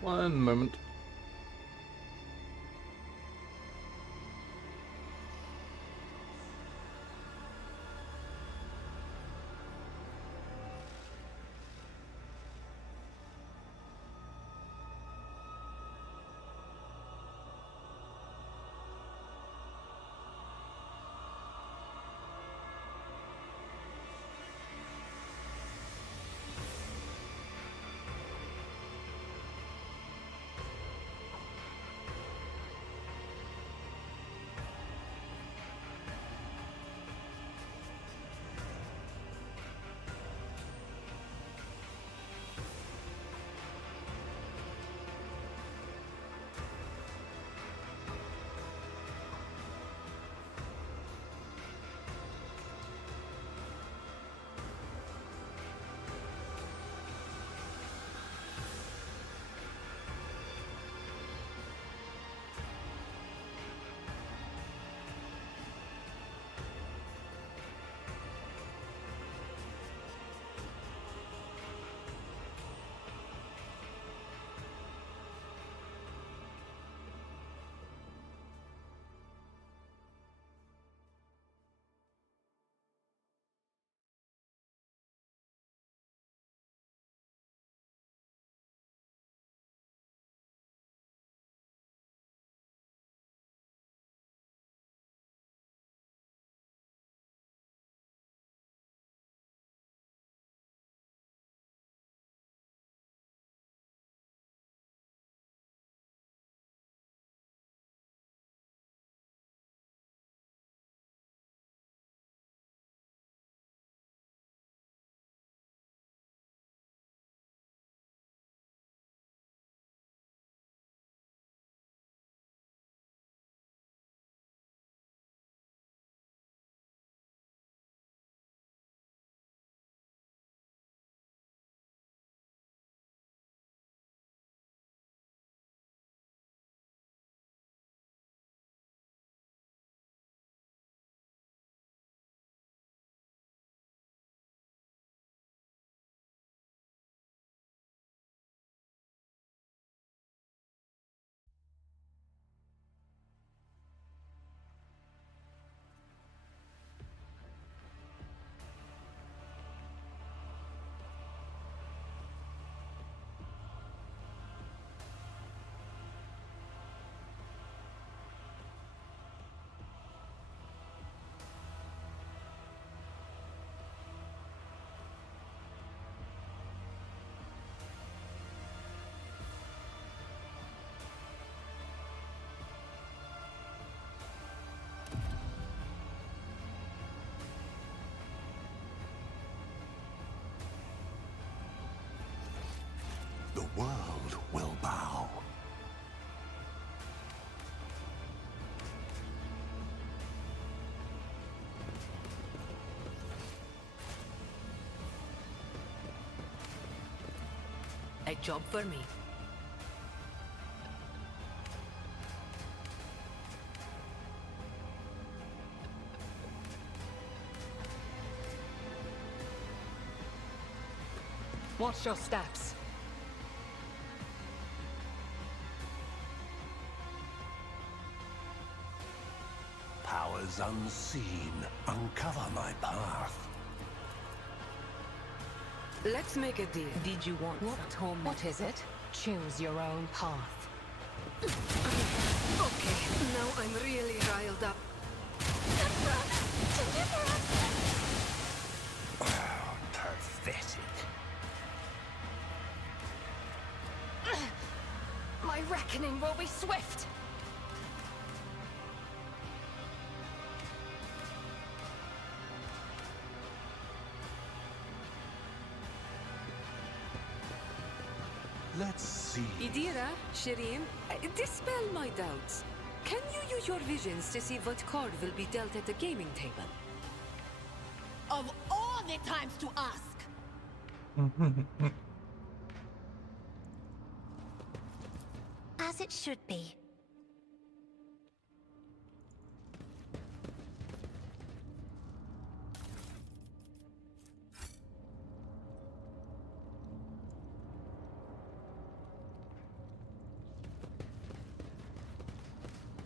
One moment. The world will bow. A job for me. Watch your steps. Powers unseen, uncover my path. Let's make a deal. Did you want some? What is it? Choose your own path. Okay, now I'm really riled up. Pathetic. My reckoning will be swift. Let's see. Idira, Shireen, dispel my doubts. Can you use your visions to see what card will be dealt at the gaming table? Of all the times to ask! As it should be.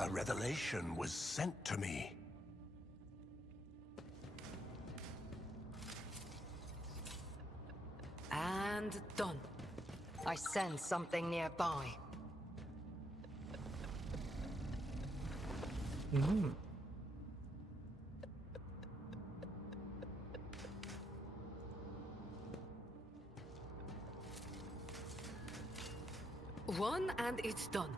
A revelation was sent to me. And done. I sense something nearby. One and it's done.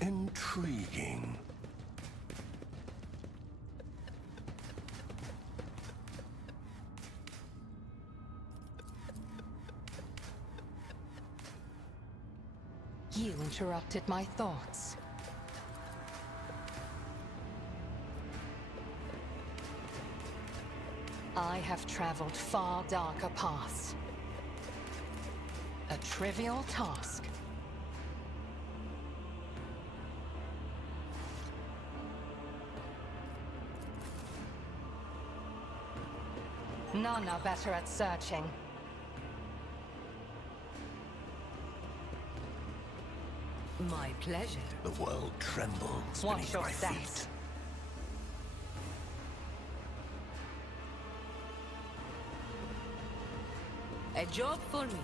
Intriguing. You interrupted my thoughts. I have traveled far darker paths. A trivial task. None are better at searching. My pleasure. The world trembles Watch beneath your my steps. feet. A job for me.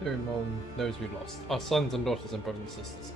Among those we lost, our sons and daughters and brothers and sisters.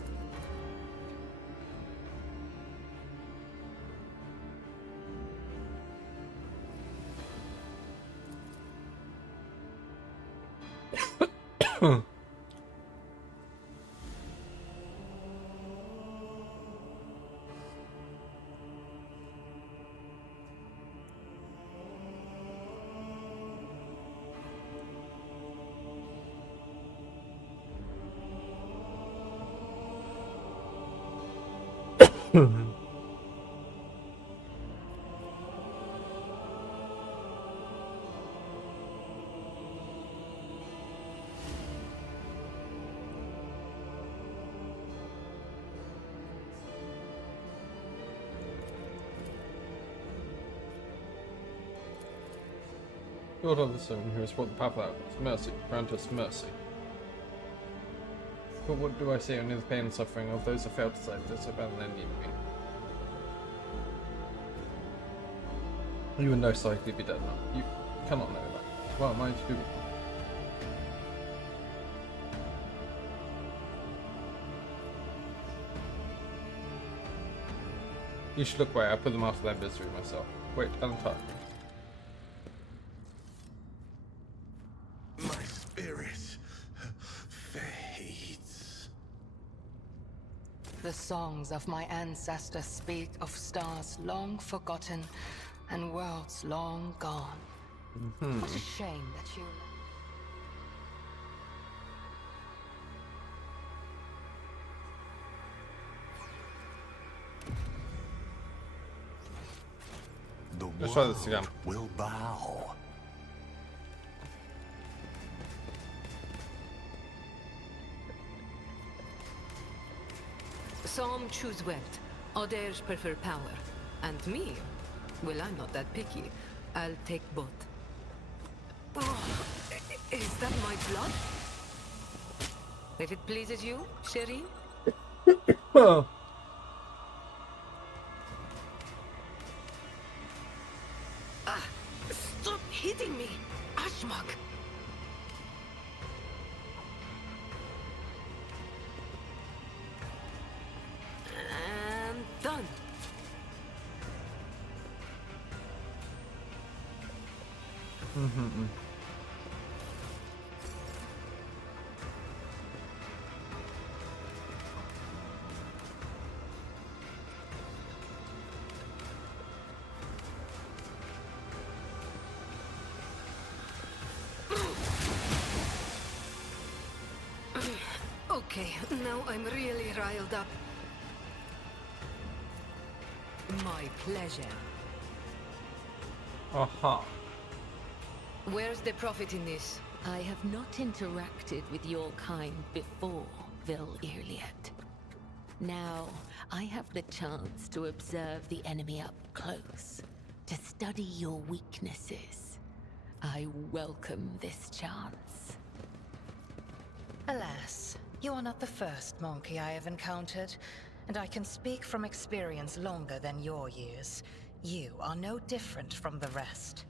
Lord of the Soon, who has brought the path out, mercy, grant us mercy. But what do I see only the pain and suffering of those who failed to save, those who abandoned their need me? You would most likely be dead now. You cannot know that. Well, am I to be? You should look away, I put them out of their misery myself. Wait, untouch me. My spirit fades. songs of my ancestors speak of stars long forgotten and worlds long gone. What a shame that you... The Let's try this again. world will bow. Some choose wealth, others prefer power. And me? Well, I'm not that picky. I'll take both. Oh, is that my blood? If it pleases you, Sherry? Oh. Stop hitting me, Ashmog! And done. Okay, now I'm really riled up. My pleasure. Aha. Where's the profit in this? I have not interacted with your kind before, Vil Irliet. Now, I have the chance to observe the enemy up close, to study your weaknesses. I welcome this chance. Alas, you are not the first monkey I have encountered, and I can speak from experience longer than your years. You are no different from the rest.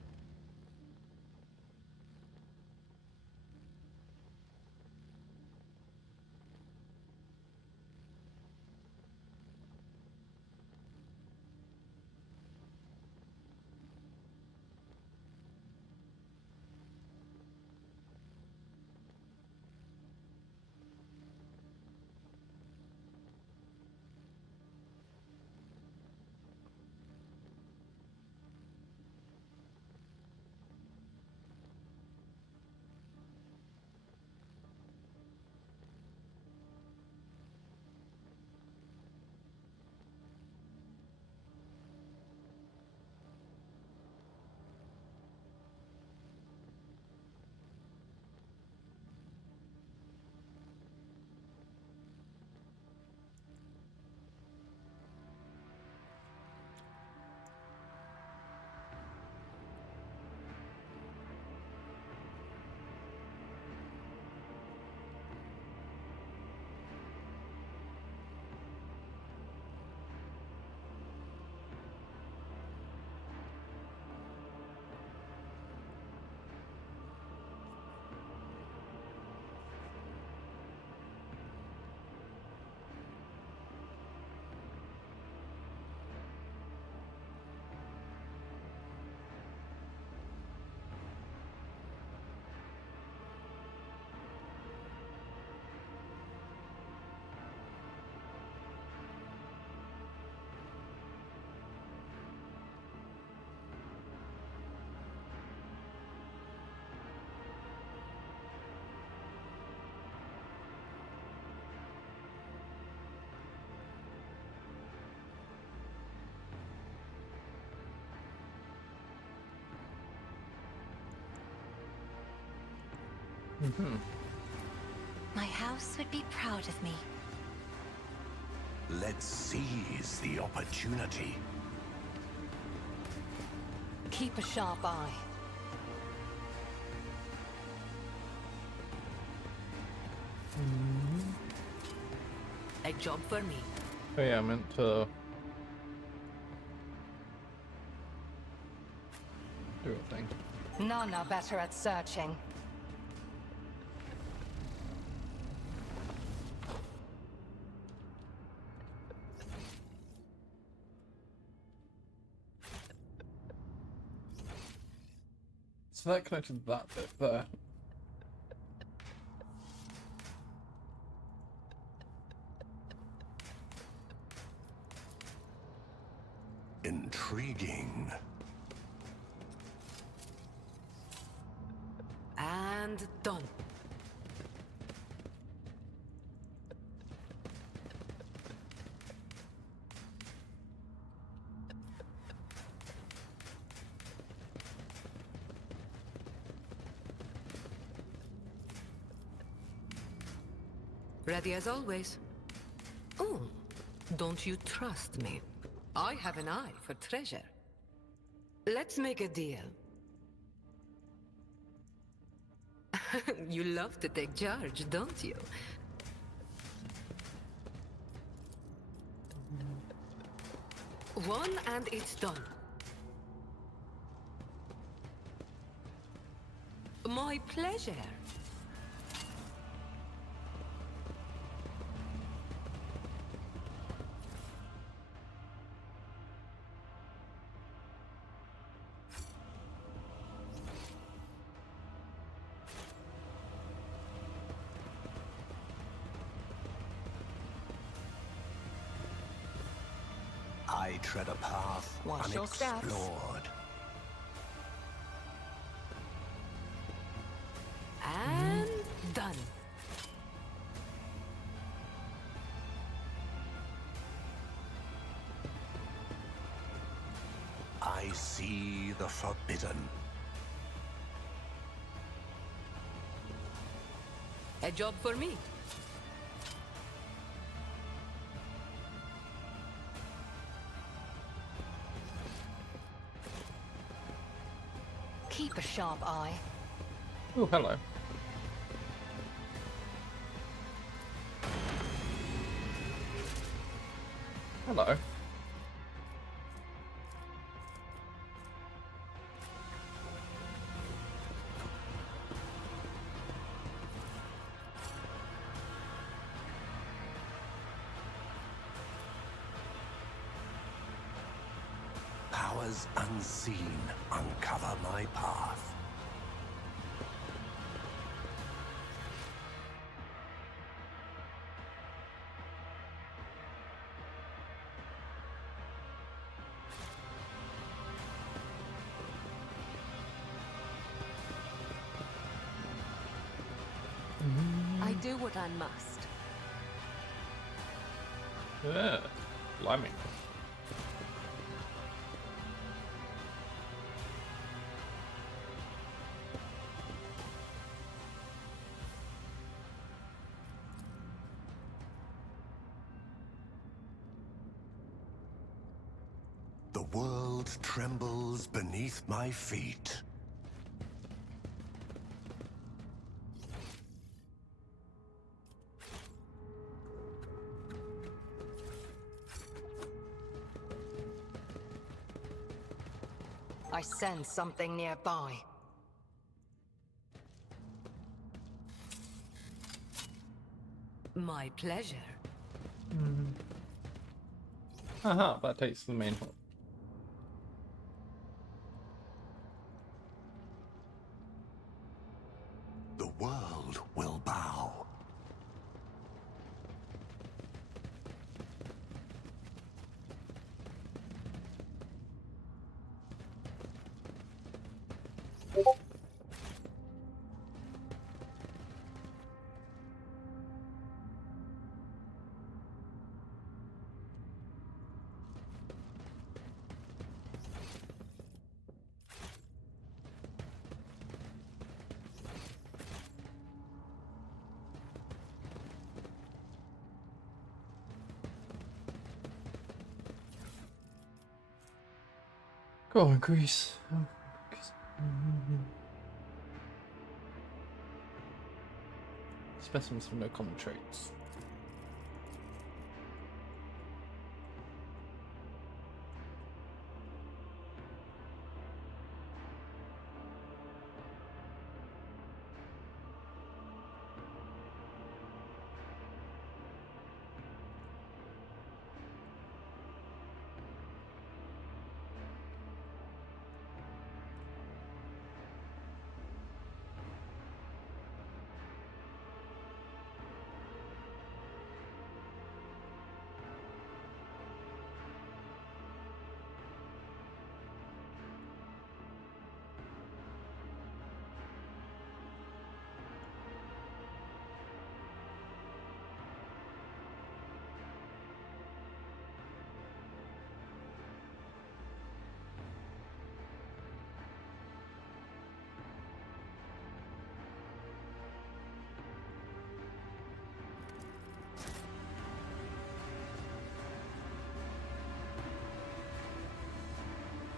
My house would be proud of me. Let's seize the opportunity. Keep a sharp eye. A job for me. Oh yeah, I meant to do a thing. None are better at searching. So that connected that bit there. Intriguing. And done. Ready as always. Oh, don't you trust me? I have an eye for treasure. Let's make a deal. You love to take charge, don't you? One and it's done. My pleasure. I tread a path Watch your steps. unexplored. And done. I see the forbidden. A job for me. Keep a sharp eye. Oh, hello. Hello. Powers unseen uncover my path. I do what I must. Yeah. Blimey. The world trembles beneath my feet. I sense something nearby. My pleasure. Haha, that takes the main hall. The world will bow. Go on, Grease. Specimens with no common traits.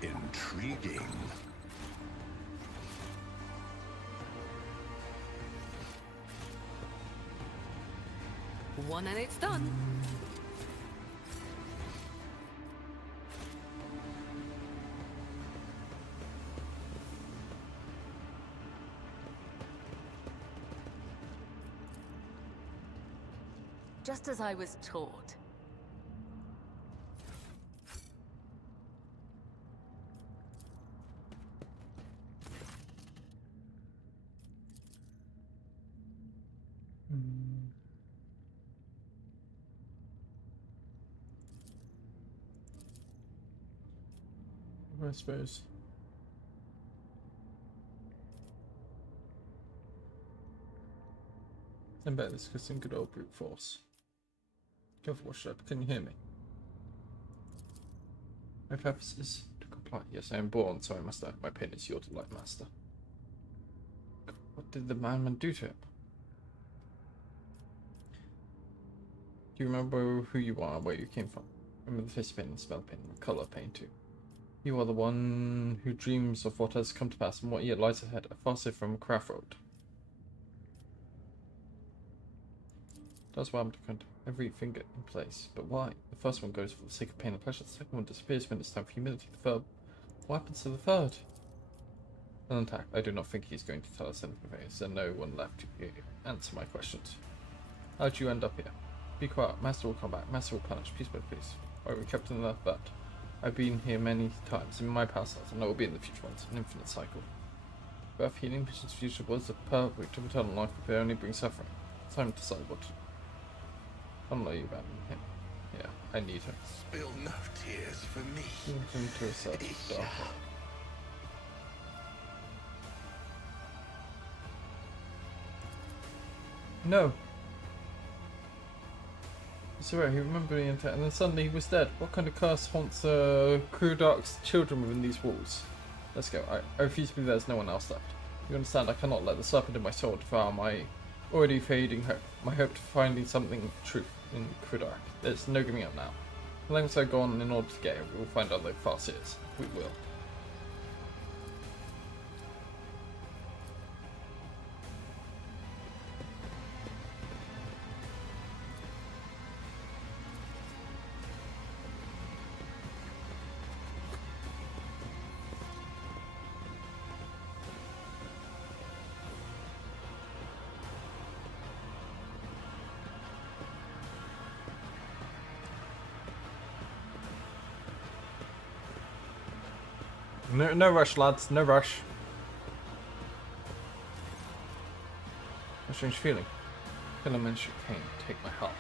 Intriguing. One and it's done. Just as I was taught. I suppose. I bet this is some good old brute force. Careful, watch up. Can you hear me? My purpose is to comply. Yes, I am born, so I must act. My pain is your delight, master. What did the madman do to him? Do you remember who you are and where you came from? Remember the face pain and smell pain and colour pain too. You are the one who dreams of what has come to pass and what yet lies ahead. A farce from Craft Road. That's why I'm looking at every finger in place. But why? The first one goes for the sake of pain and pleasure. The second one disappears when it's time for humility. The third. What happens to the third? An attack. I do not think he's going to tell us anything. Is there no one left to answer my questions? How did you end up here? Be quiet. Master will come back. Master will punish. Piece by piece. Why are we kept in that? I've been here many times in my past lives, and I will be in the future ones. An infinite cycle. Birth, healing, visions, future was the perfect of eternal life, but they only bring suffering. Time to decide what to do. I don't know you abandon him. Yeah, I need him. Spill no tears for me. Lead him to a certain dark. No. It's alright, he remembered the intent, and then suddenly he was dead. What kind of curse haunts Krudak's children within these walls? Let's go. I refuse to believe there's no one else left. You understand, I cannot let the serpent in my soul devour my already fading hope. My hope to finding something true in Krudak. There's no giving up now. The lengths I go on in order to get it, we will find out how fast it is. We will. No rush, lads. No rush. A strange feeling. Feel immense pain take my heart.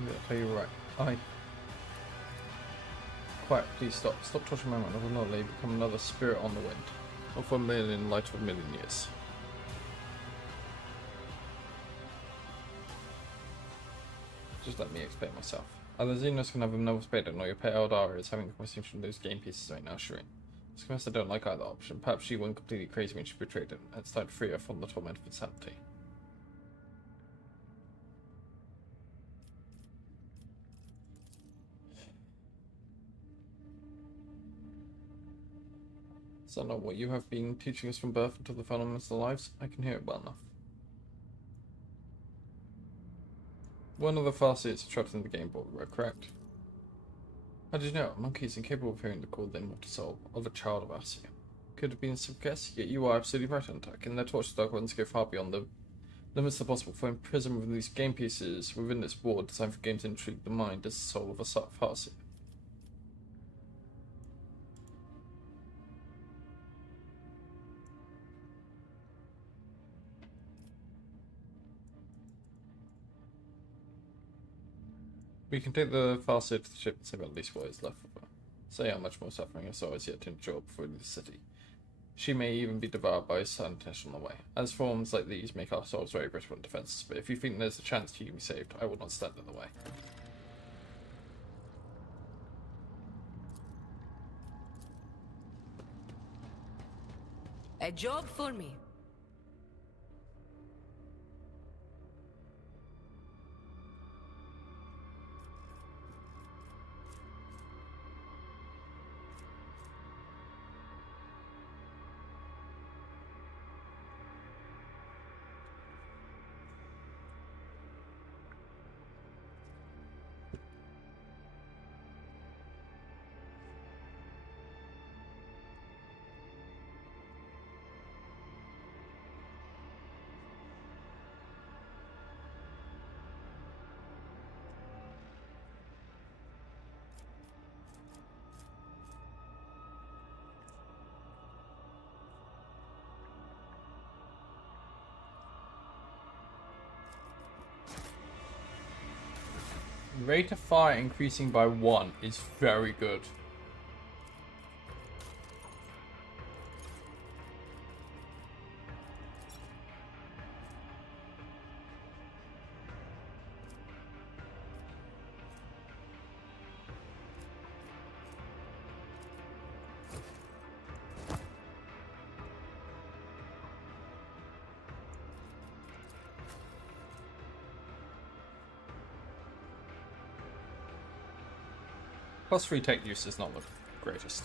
I'll tell you right. Quiet, please stop. Stop touching my mind. I will not let you become another spirit on the wind. Or for a million light of a million years. Just let me explain myself. Either Xenos can have another spade or your pet Eldara is having a conversation from those game pieces right now, Shireen. I confess I don't like either option. Perhaps she went completely crazy when she betrayed him, and it's time to free her from the torment of insanity. Is that not what you have been teaching us from birth until the final moments of our lives? I can hear it well enough. One of the Farseers trapped in the game board, correct? How did you know? A monkey is incapable of hearing the call of the immortal soul of a child of Arcia. Could have been some guess, yet you are absolutely right on attack. In their torch, the dark ones go far beyond the limits of the possible. For imprisonment within these game pieces within this board designed for games to intrigue the mind as the soul of a Farseer. We can take the Farseer to the ship and save at least what is left of her. Say how much more suffering her soul is yet to endure before we leave the city. She may even be devoured by sudden tension on the way. As forms like these make our souls very brittle and defenseless, but if you think there's a chance you can be saved, I will not stand in the way. A job for me. Rate of fire increasing by 1 is very good. Plus 3 tech use is not the greatest.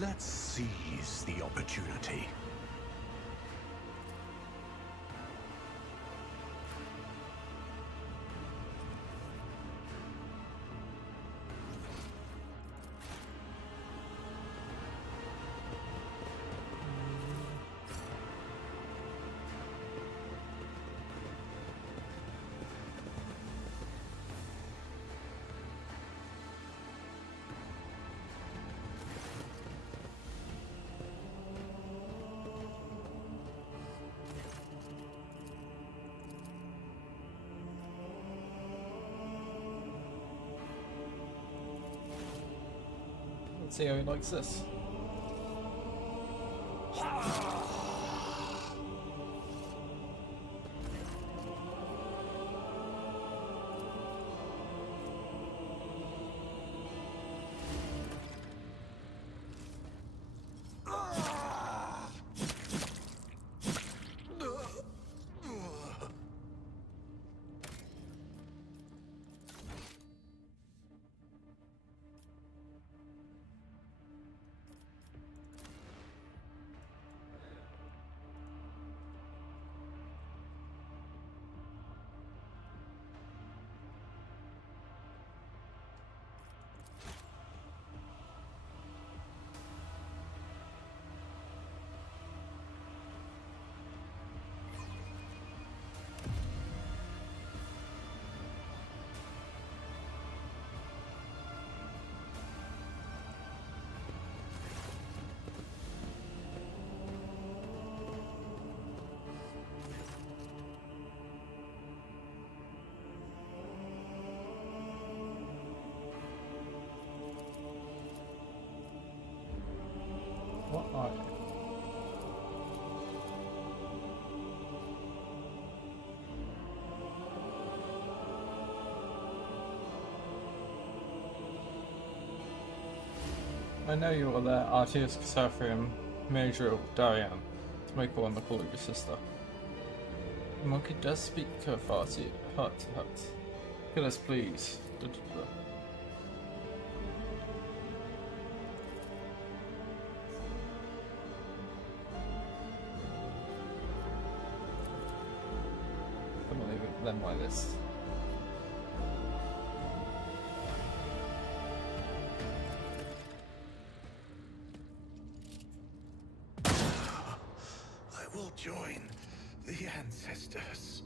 Let's seize the opportunity. Let's see how he likes this. I know you are there, Artius, Casaphrium, Major, Darian, to make one the call of your sister. The monkey does speak her farty, heart to heart. Kill us, please. Da, da, da. I'm gonna leave it them like this. I will join the ancestors.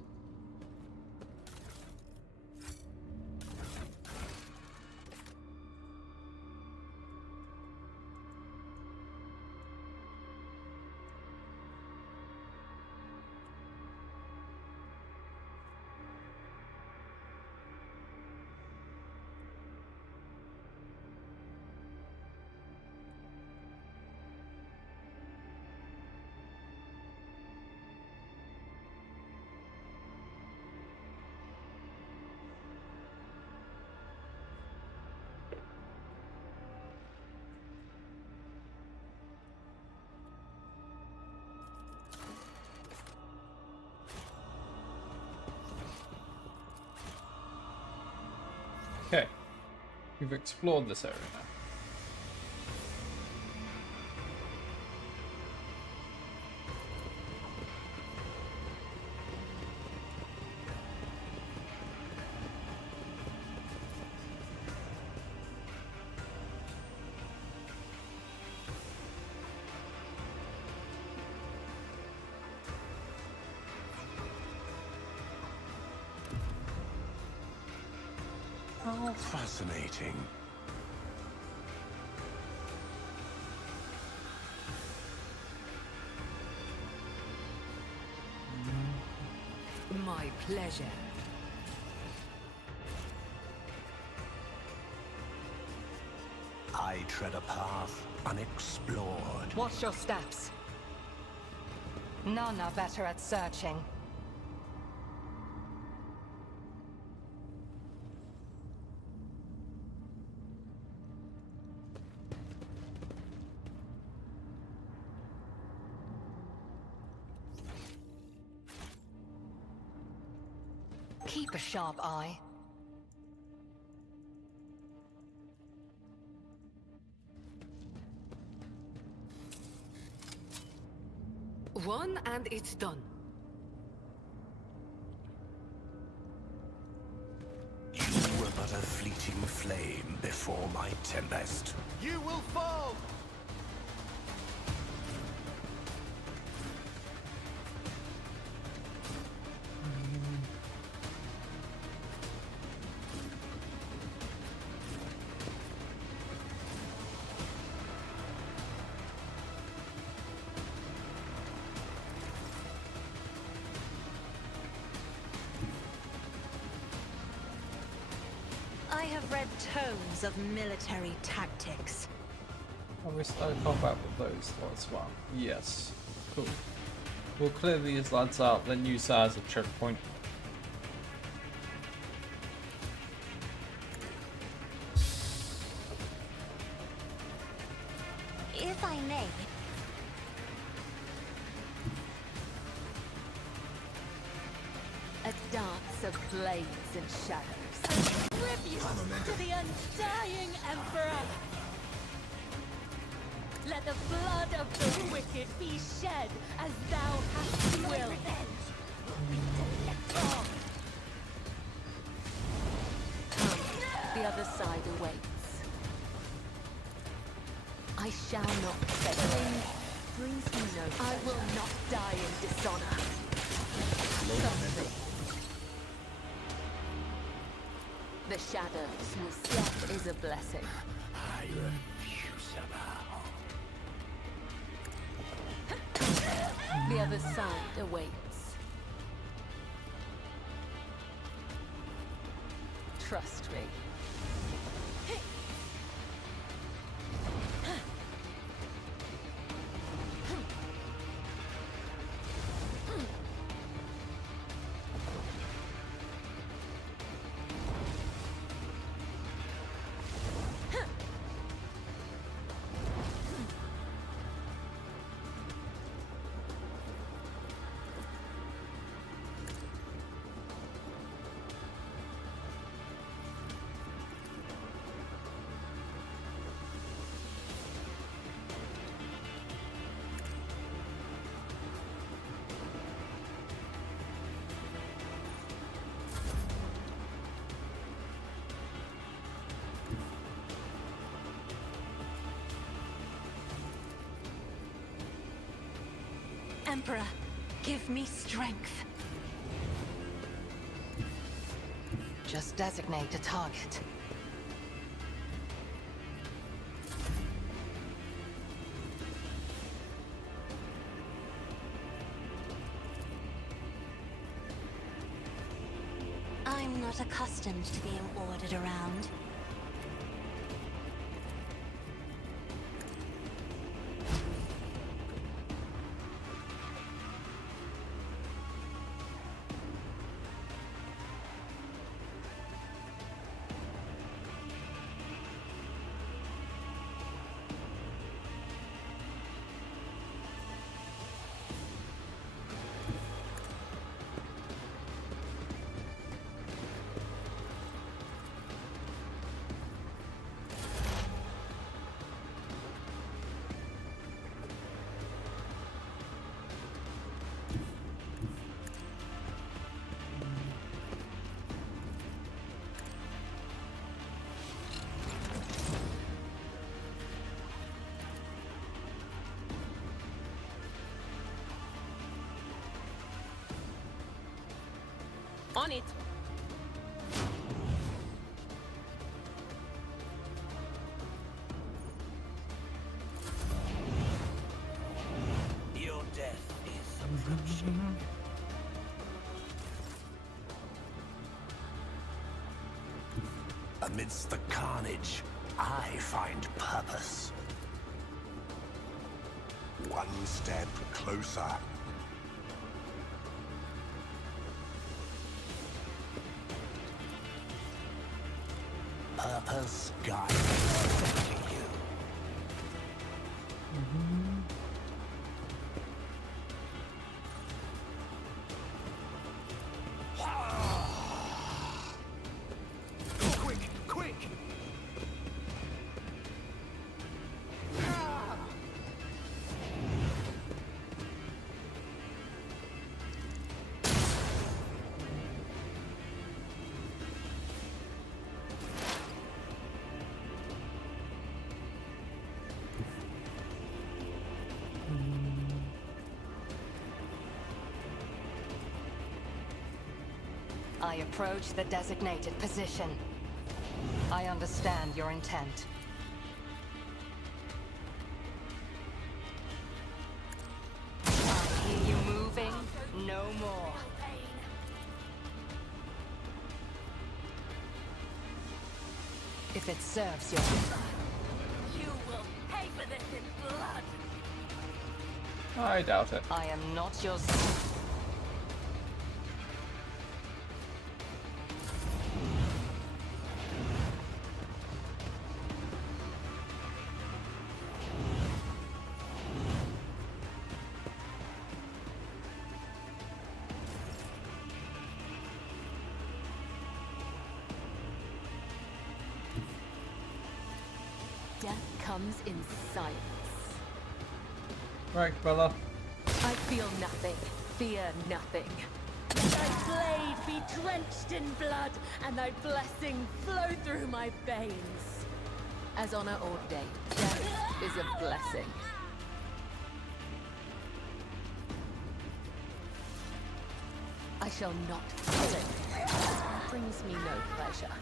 Okay, we've explored this area now. How fascinating. My pleasure. I tread a path unexplored. Watch your steps. None are better at searching. Keep a sharp eye. One and it's done. You were but a fleeting flame before my tempest. You will fall! I have read tomes of military tactics. And we started combat with those as well. Yes. Cool. We'll clear these lads out, then use that as a checkpoint. If I may, A dance of blades and shadows. Tribute to the undying Emperor! Let the blood of the wicked be shed as thou hast willed. Come, the other side awaits. I shall not fail. Brings me no. I will not die in dishonor. Something. The shadows will see. Death is a blessing. I refuse to bow. The other side awaits. Trust me. Emperor, give me strength. Just designate a target. I'm not accustomed to being ordered around. On it. Your death is approaching. Amidst the carnage, I find purpose. One step closer. Purpose guides you. Quick, quick! I approach the designated position. I understand your intent. I hear you moving. No more. If it serves your... You will pay for this in blood. I doubt it. I am not your... Death comes in silence. Right, Bella. I feel nothing, fear nothing. Thy blade be drenched in blood, and thy blessing flow through my veins. As honor ordained, death is a blessing. I shall not follow. It brings me no pleasure.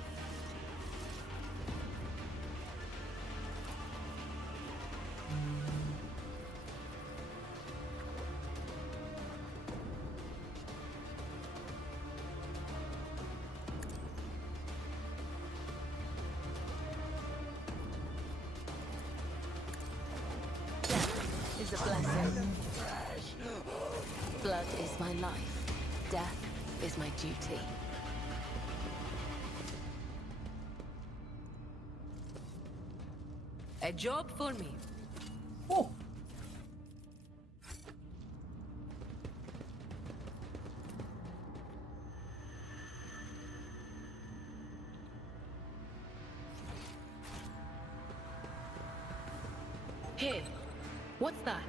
Is a blessing. Blood is my life. Death is my duty. A job for me. Oh. Here. What's that?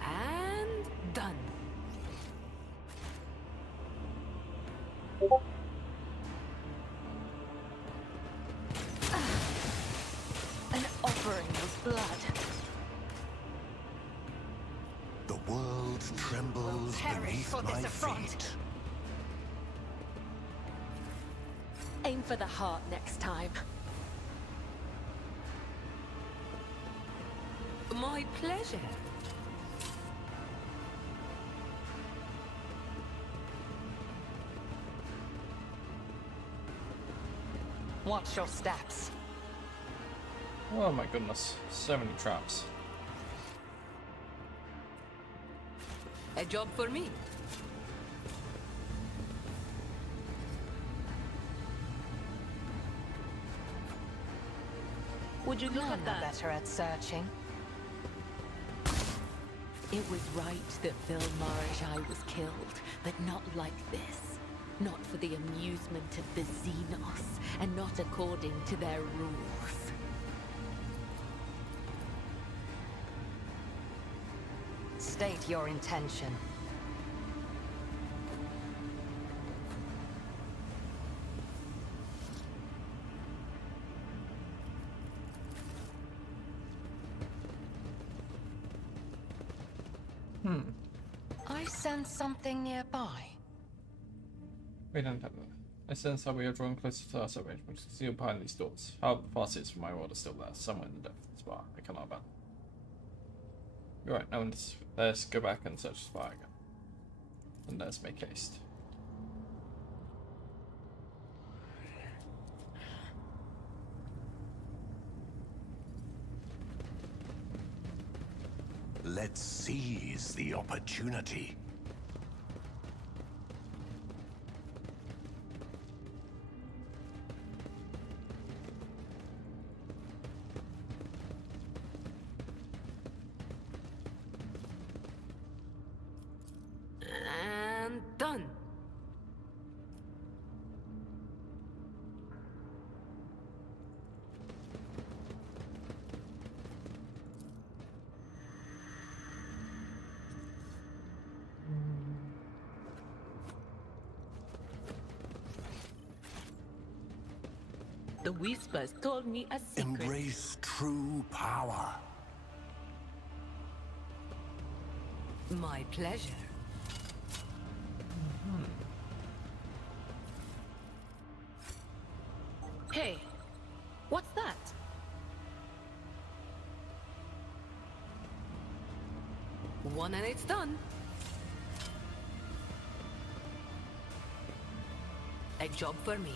And done. An offering trembles perish beneath for this my affront. feet. Aim for the heart next time. My pleasure. Watch your steps. Oh my goodness, so many traps. A job for me. Would you look None at are that? better at searching. It was right that Vil Marajai was killed, but not like this. Not for the amusement of the Xenos, and not according to their rules. State your intention. I sense something nearby. We don't have that. I sense how we are drawing closer to our arrangement. Concealed behind these doors. However, the fast is from my world is still there, somewhere in the depth of the spa. I cannot abandon. You're right, now let's go back and search the spa again. And let's make haste. Let's seize the opportunity. And done. The Whispers told me a secret. Embrace true power. My pleasure. Hey, what's that? One and it's done. A job for me.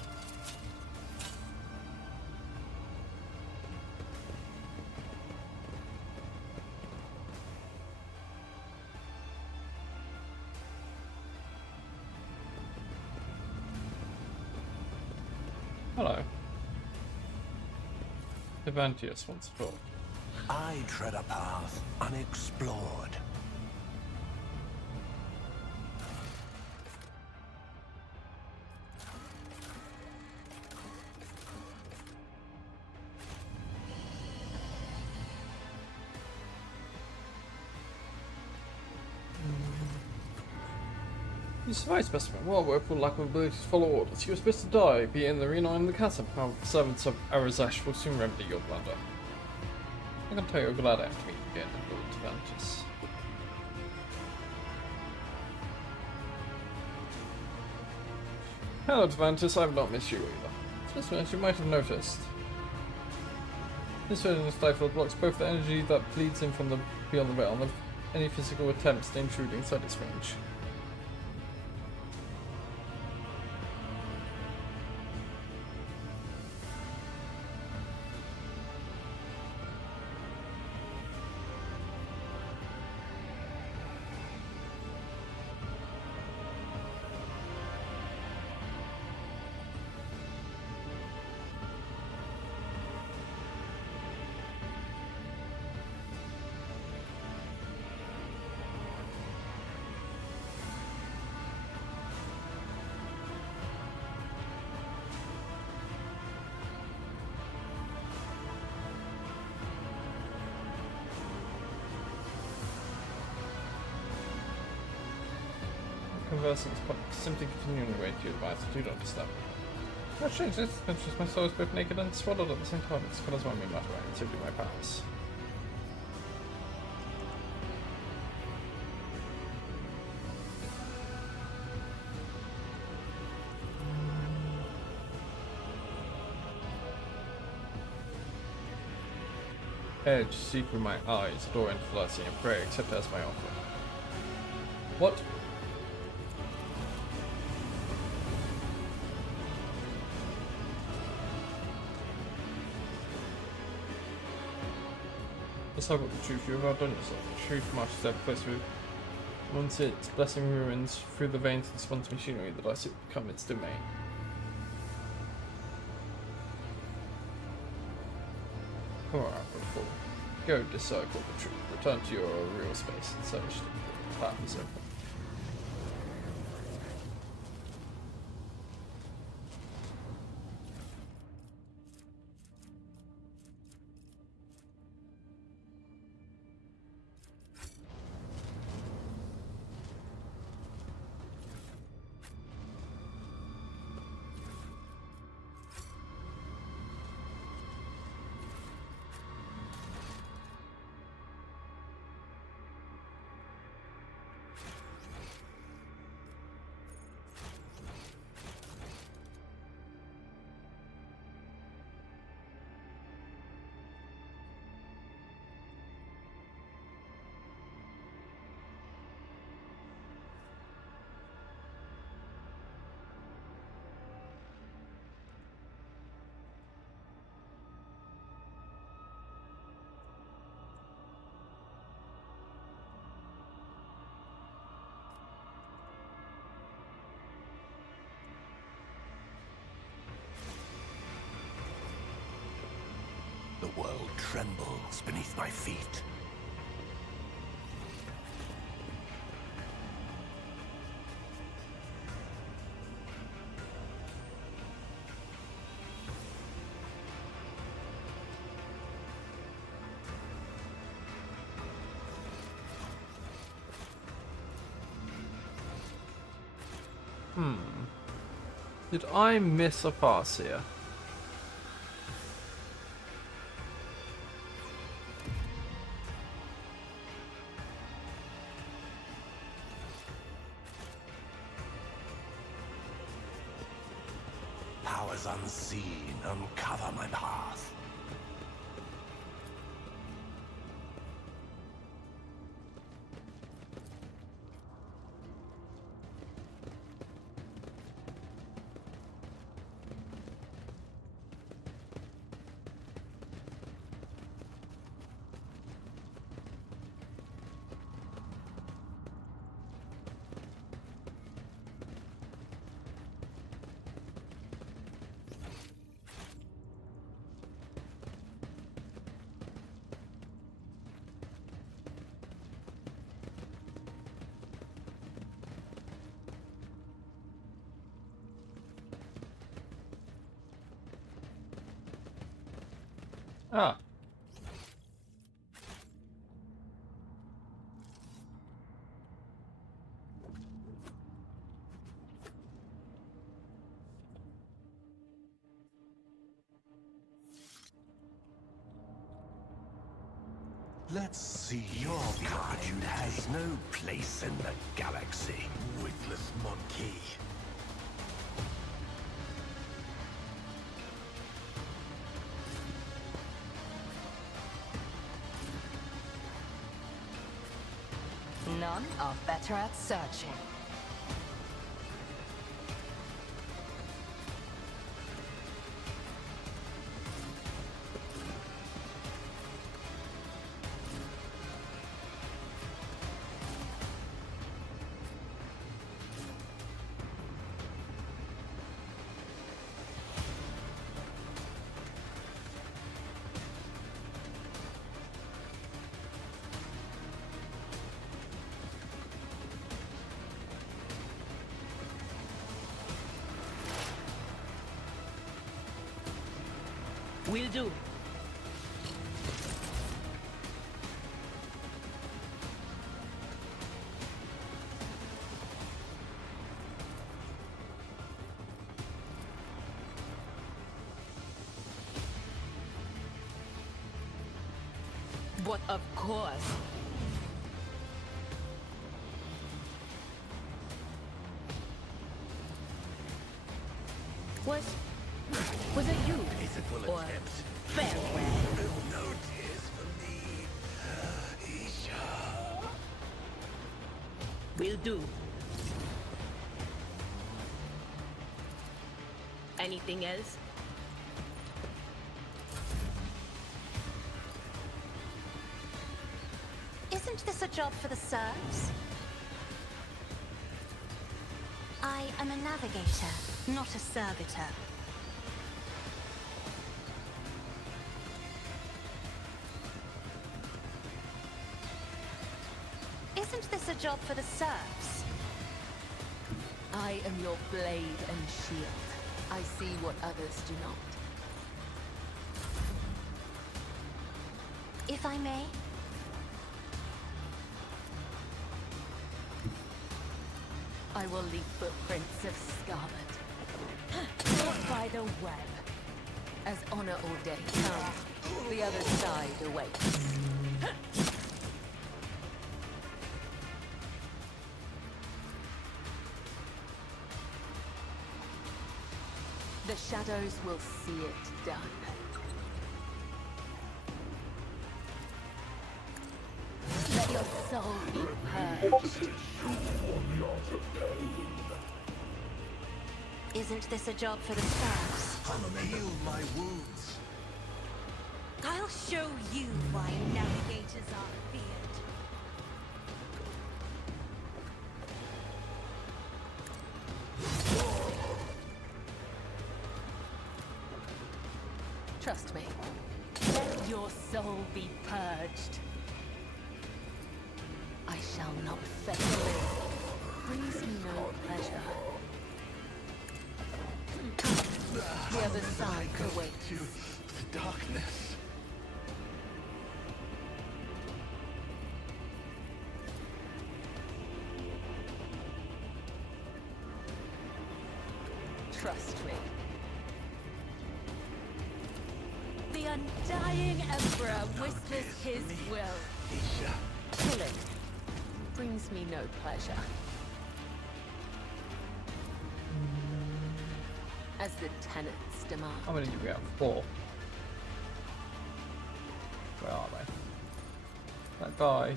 Hello. Advantius once thought. I tread a path unexplored. You survived, specimen. Well, work will lack of ability to follow orders. You were supposed to die, be it in the arena or in the castle. However, the servants of Arazash will soon remedy your blunder. I can tell you're glad I have to meet you again, Lord Advantis. Hello, Advantis. I've not missed you either. Specimen, as you might have noticed, this version of Stifle blocks both the energy that bleeds in from the beyond the veil and any physical attempts to intrude inside its range. Conversing is simply continuing the way to your advice. Do not disturb. What strange this conscious my soul is both naked and swaddled at the same time. Its colours won't be much right, it's simply my powers. edge see through my eyes, adore and philosophy and pray, accept as my offer. What? Let's have what the truth you have outdone yourself. The truth marches out place with once its blessing ruins through the veins of the sponge machinery that I sit become its domain. Come on, fool. Go decipher the truth. Return to your real space and search the path is open. The world trembles beneath my feet. Did I miss a pass here? Powers unseen uncover my path. Ah. Let's see. Your kind has no place in the galaxy. Witless monkey. None are better at searching. Will do. But of course. Was it you? Pitiful Or attempt. farewell? No tears for me. Will do. Anything else? Isn't this a job for the serfs? I am a navigator, not a servitor. Isn't this a job for the serfs? I am your blade and shield. I see what others do not. If I may? I will leave footprints of scarlet. Caught by the web. As honor ordained, come. The other side awaits. The shadows will see it done. Let your soul be purged. Isn't this a job for the serfs? Heal my wounds. I'll show you why navigators are feared. Trust me. Let your soul be purged. I shall not fail. Brings me no pleasure. The other side awaits. To the darkness. Trust me. The undying Emperor whispers his will. Killing brings me no pleasure. As the tenants demand. How many do we have? 4. Where are they? That guy.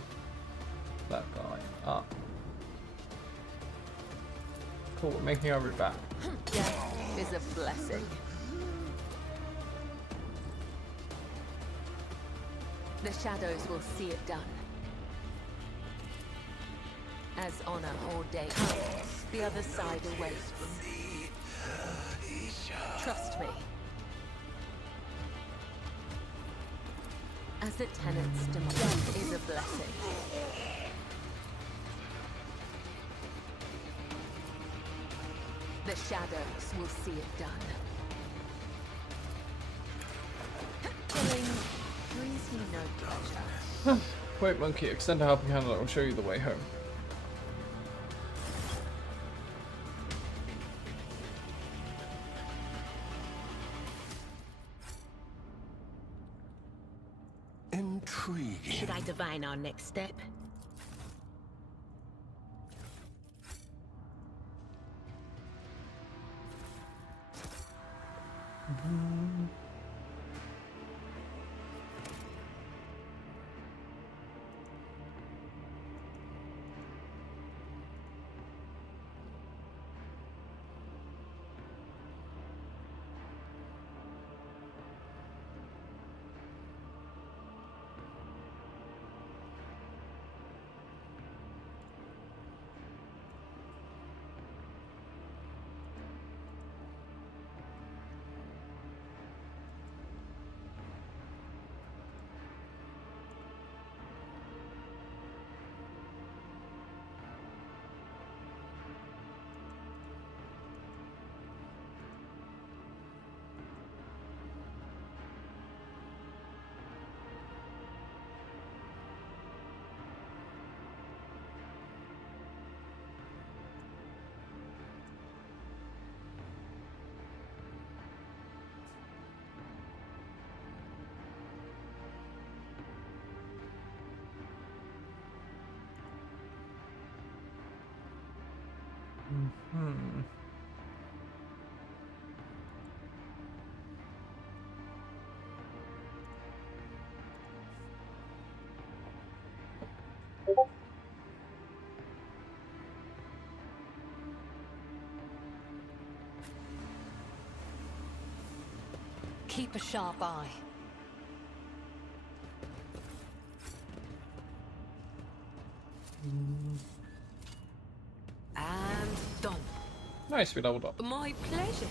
That guy. Ah. Cool, we're making our route back. Death is a blessing. The shadows will see it done. As honor ordained, the other side awaits. Trust me. As the tenants demand, death is a blessing. The shadows will see it done. Killing brings me no pleasure. Wait, monkey, extend a helping hand and I will show you the way home. Intriguing. Should I divine our next step? Hmm. Keep a sharp eye. And done. Nice, we leveled up. My pleasure.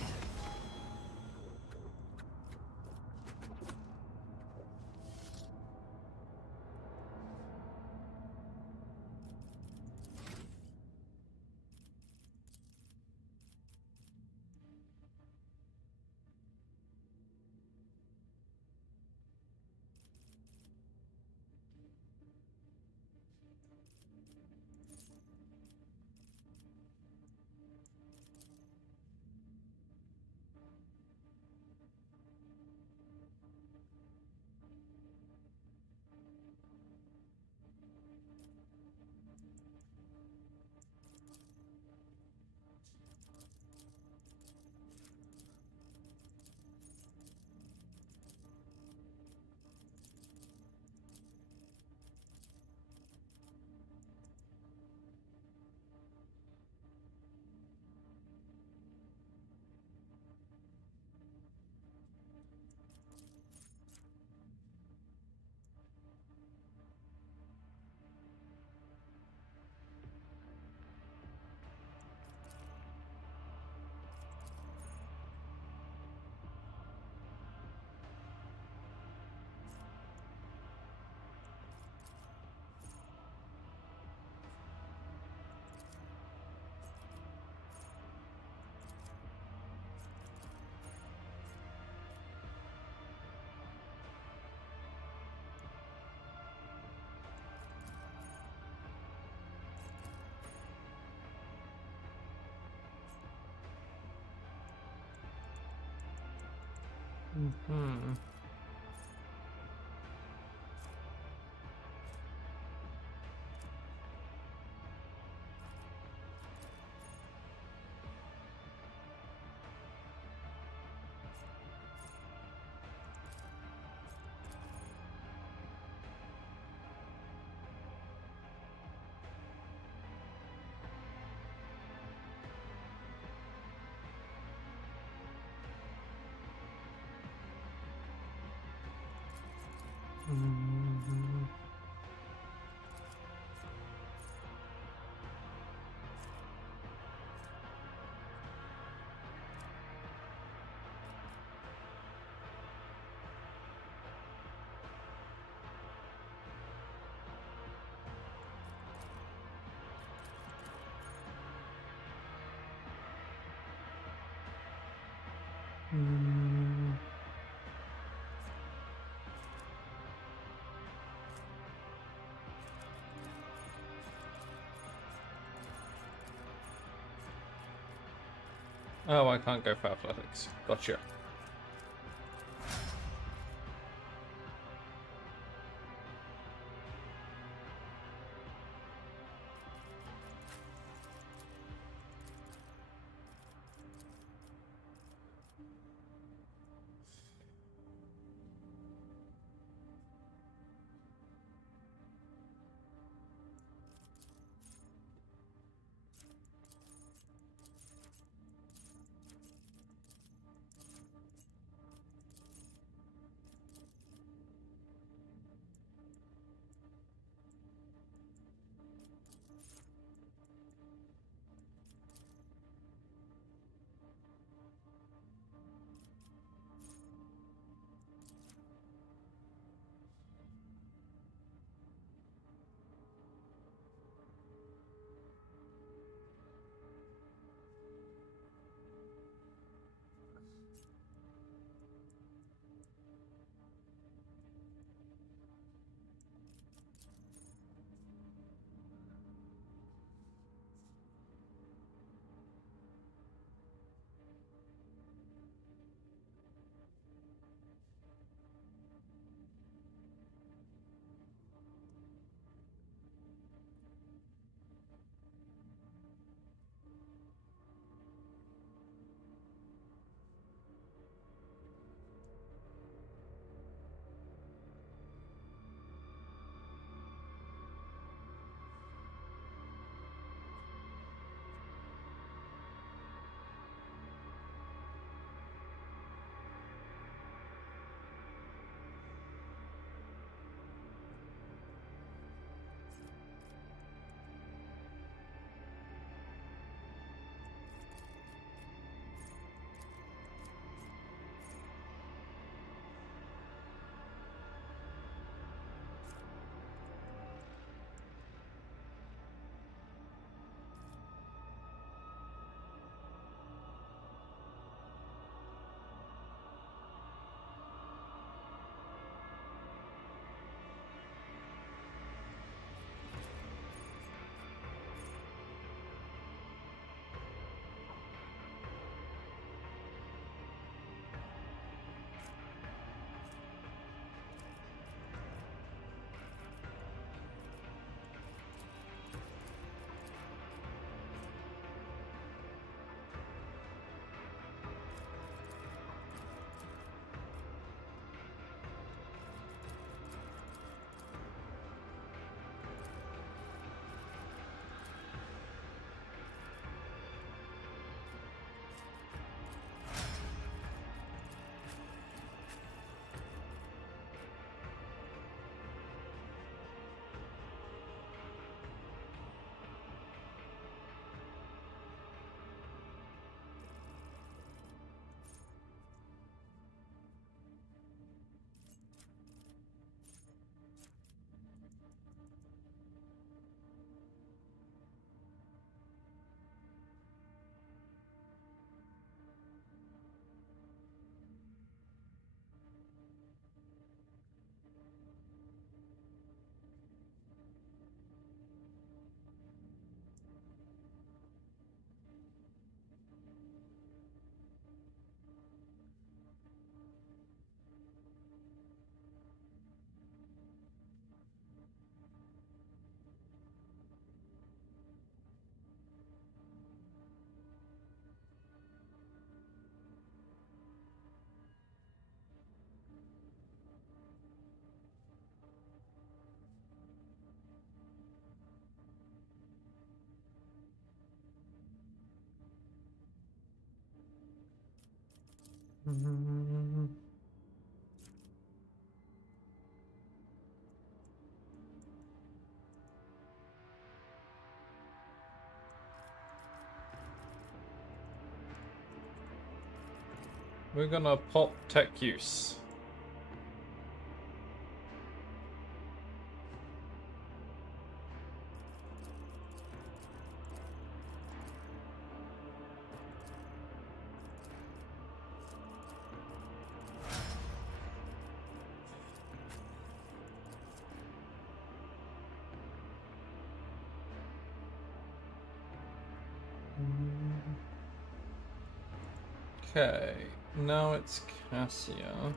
Hmm. Oh, I can't go for athletics. Gotcha. We're gonna pop tech use. Okay, now it's Cassia.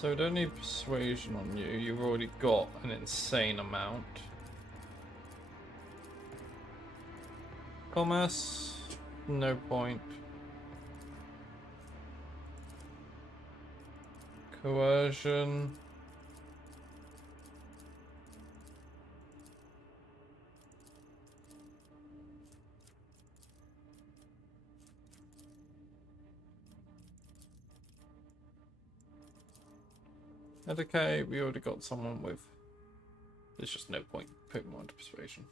So don't need persuasion on you. You've already got an insane amount. Commerce, no point. Coercion. Okay, we already got someone with. There's just no point putting more into persuasion.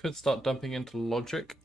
Could start dumping into logic.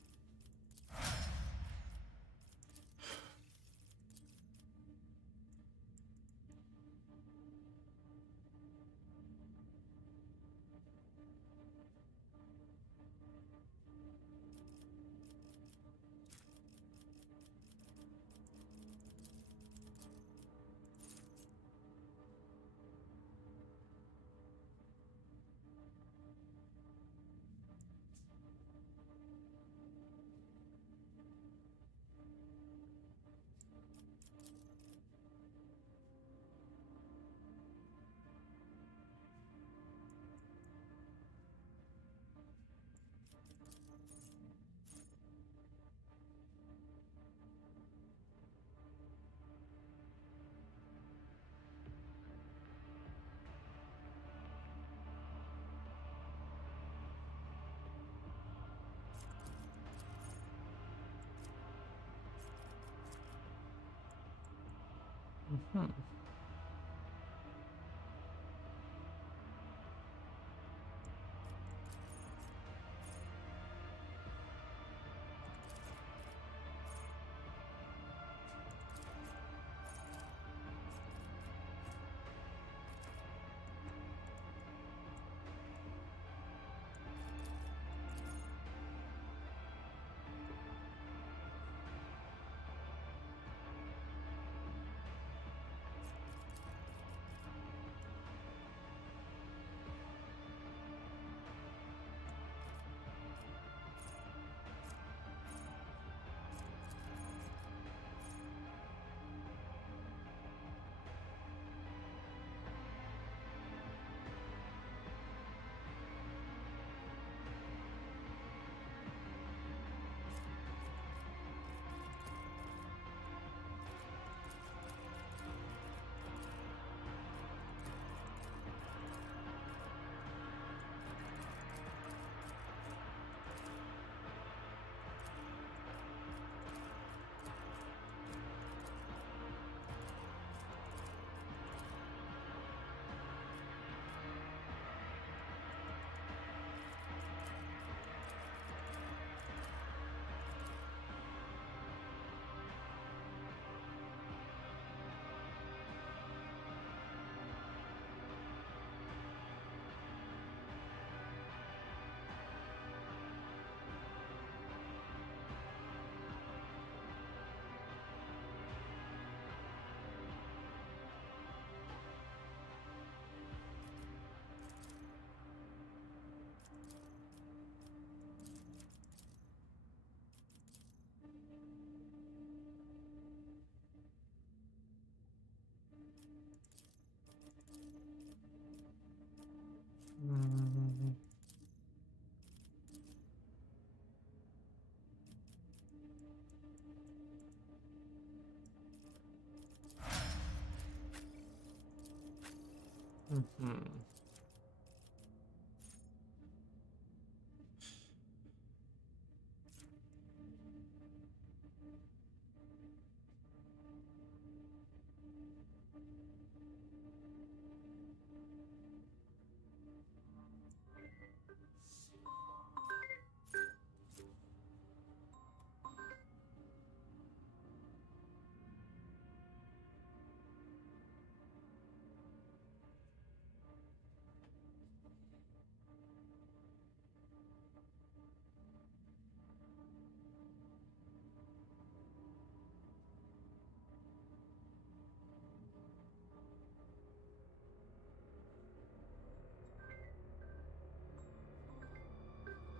Hmm.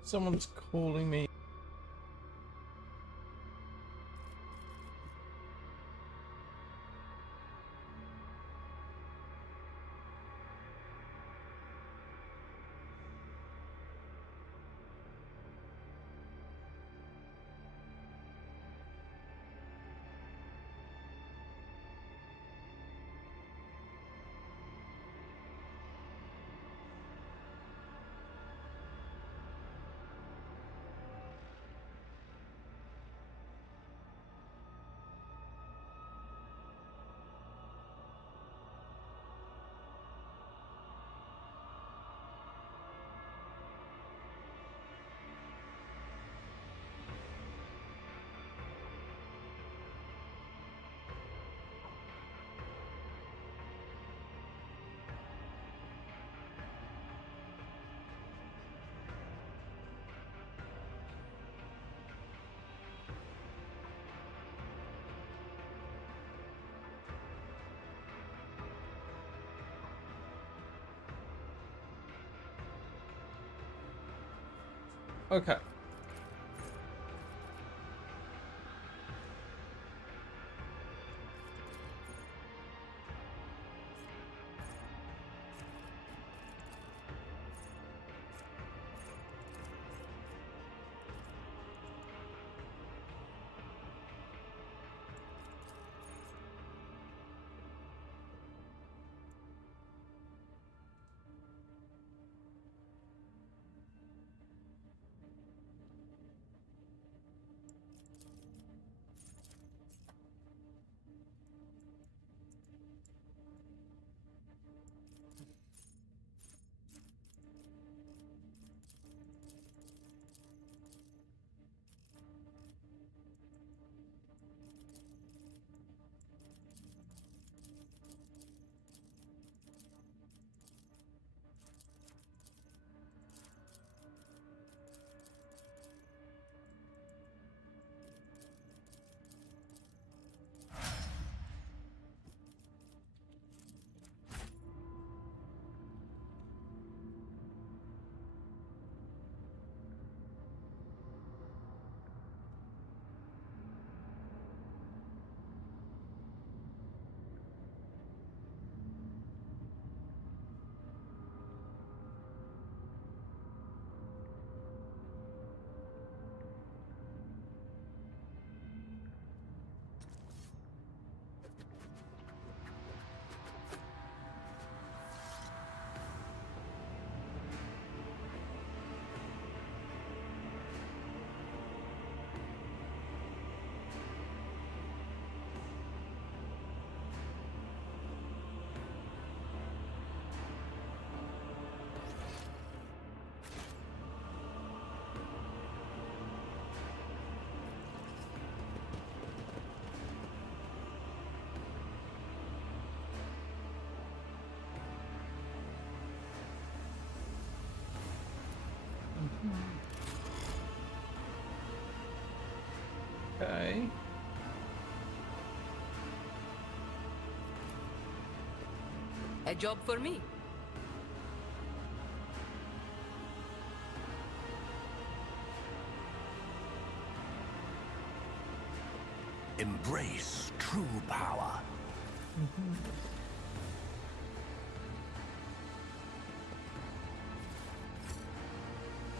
Someone's calling me. Okay. Okay. A job for me. Embrace true power.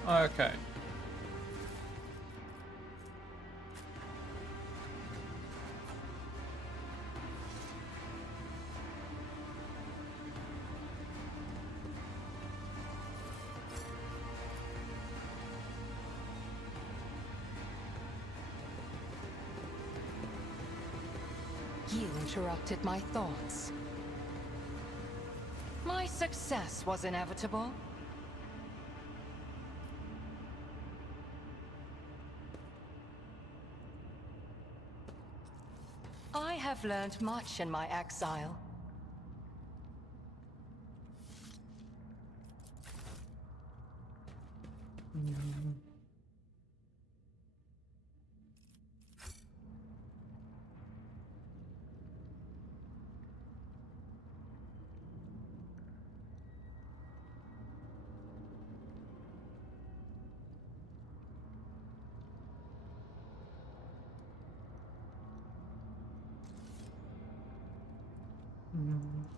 Okay. You interrupted my thoughts. My success was inevitable. I have learned much in my exile.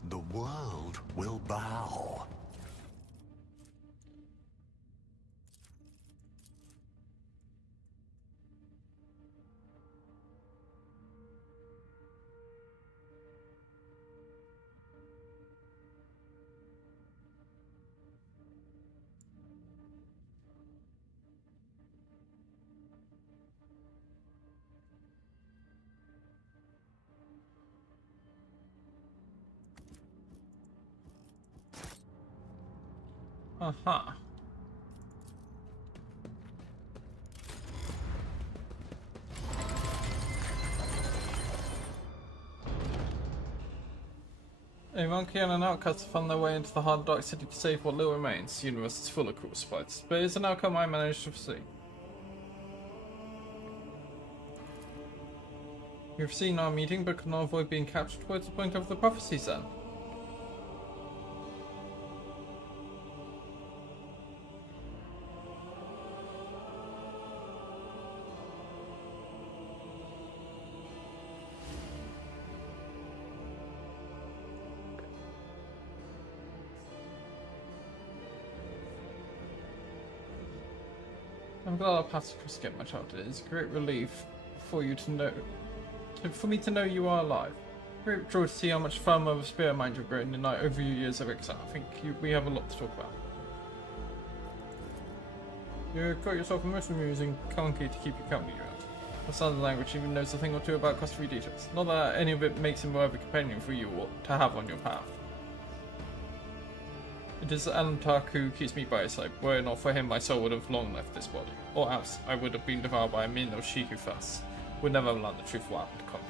The world will bow. Aha. A monkey and an outcast found their way into the hard dark city to save what little remains. The universe is full of cruel sprites, but it's an outcome I managed to foresee. You've seen our meeting, but could not avoid being captured. What's the point of the prophecies then? I'm glad our paths crossed get much out. It is a great relief for you to know, for me to know you are alive. Great joy to see how much firmer of a spirit mind you've grown in over your years of exile. I think we have a lot to talk about. You've got yourself a most amusing clunky to keep you company around. The sound of the language even knows a thing or two about customary details. Not that any of it makes him worth a companion for you or to have on your path. It is Antark who keeps me by his side. Were it not for him, my soul would have long left this body. Or else, I would have been devoured by a min or she who first would never learn the truth what happened to Conrock.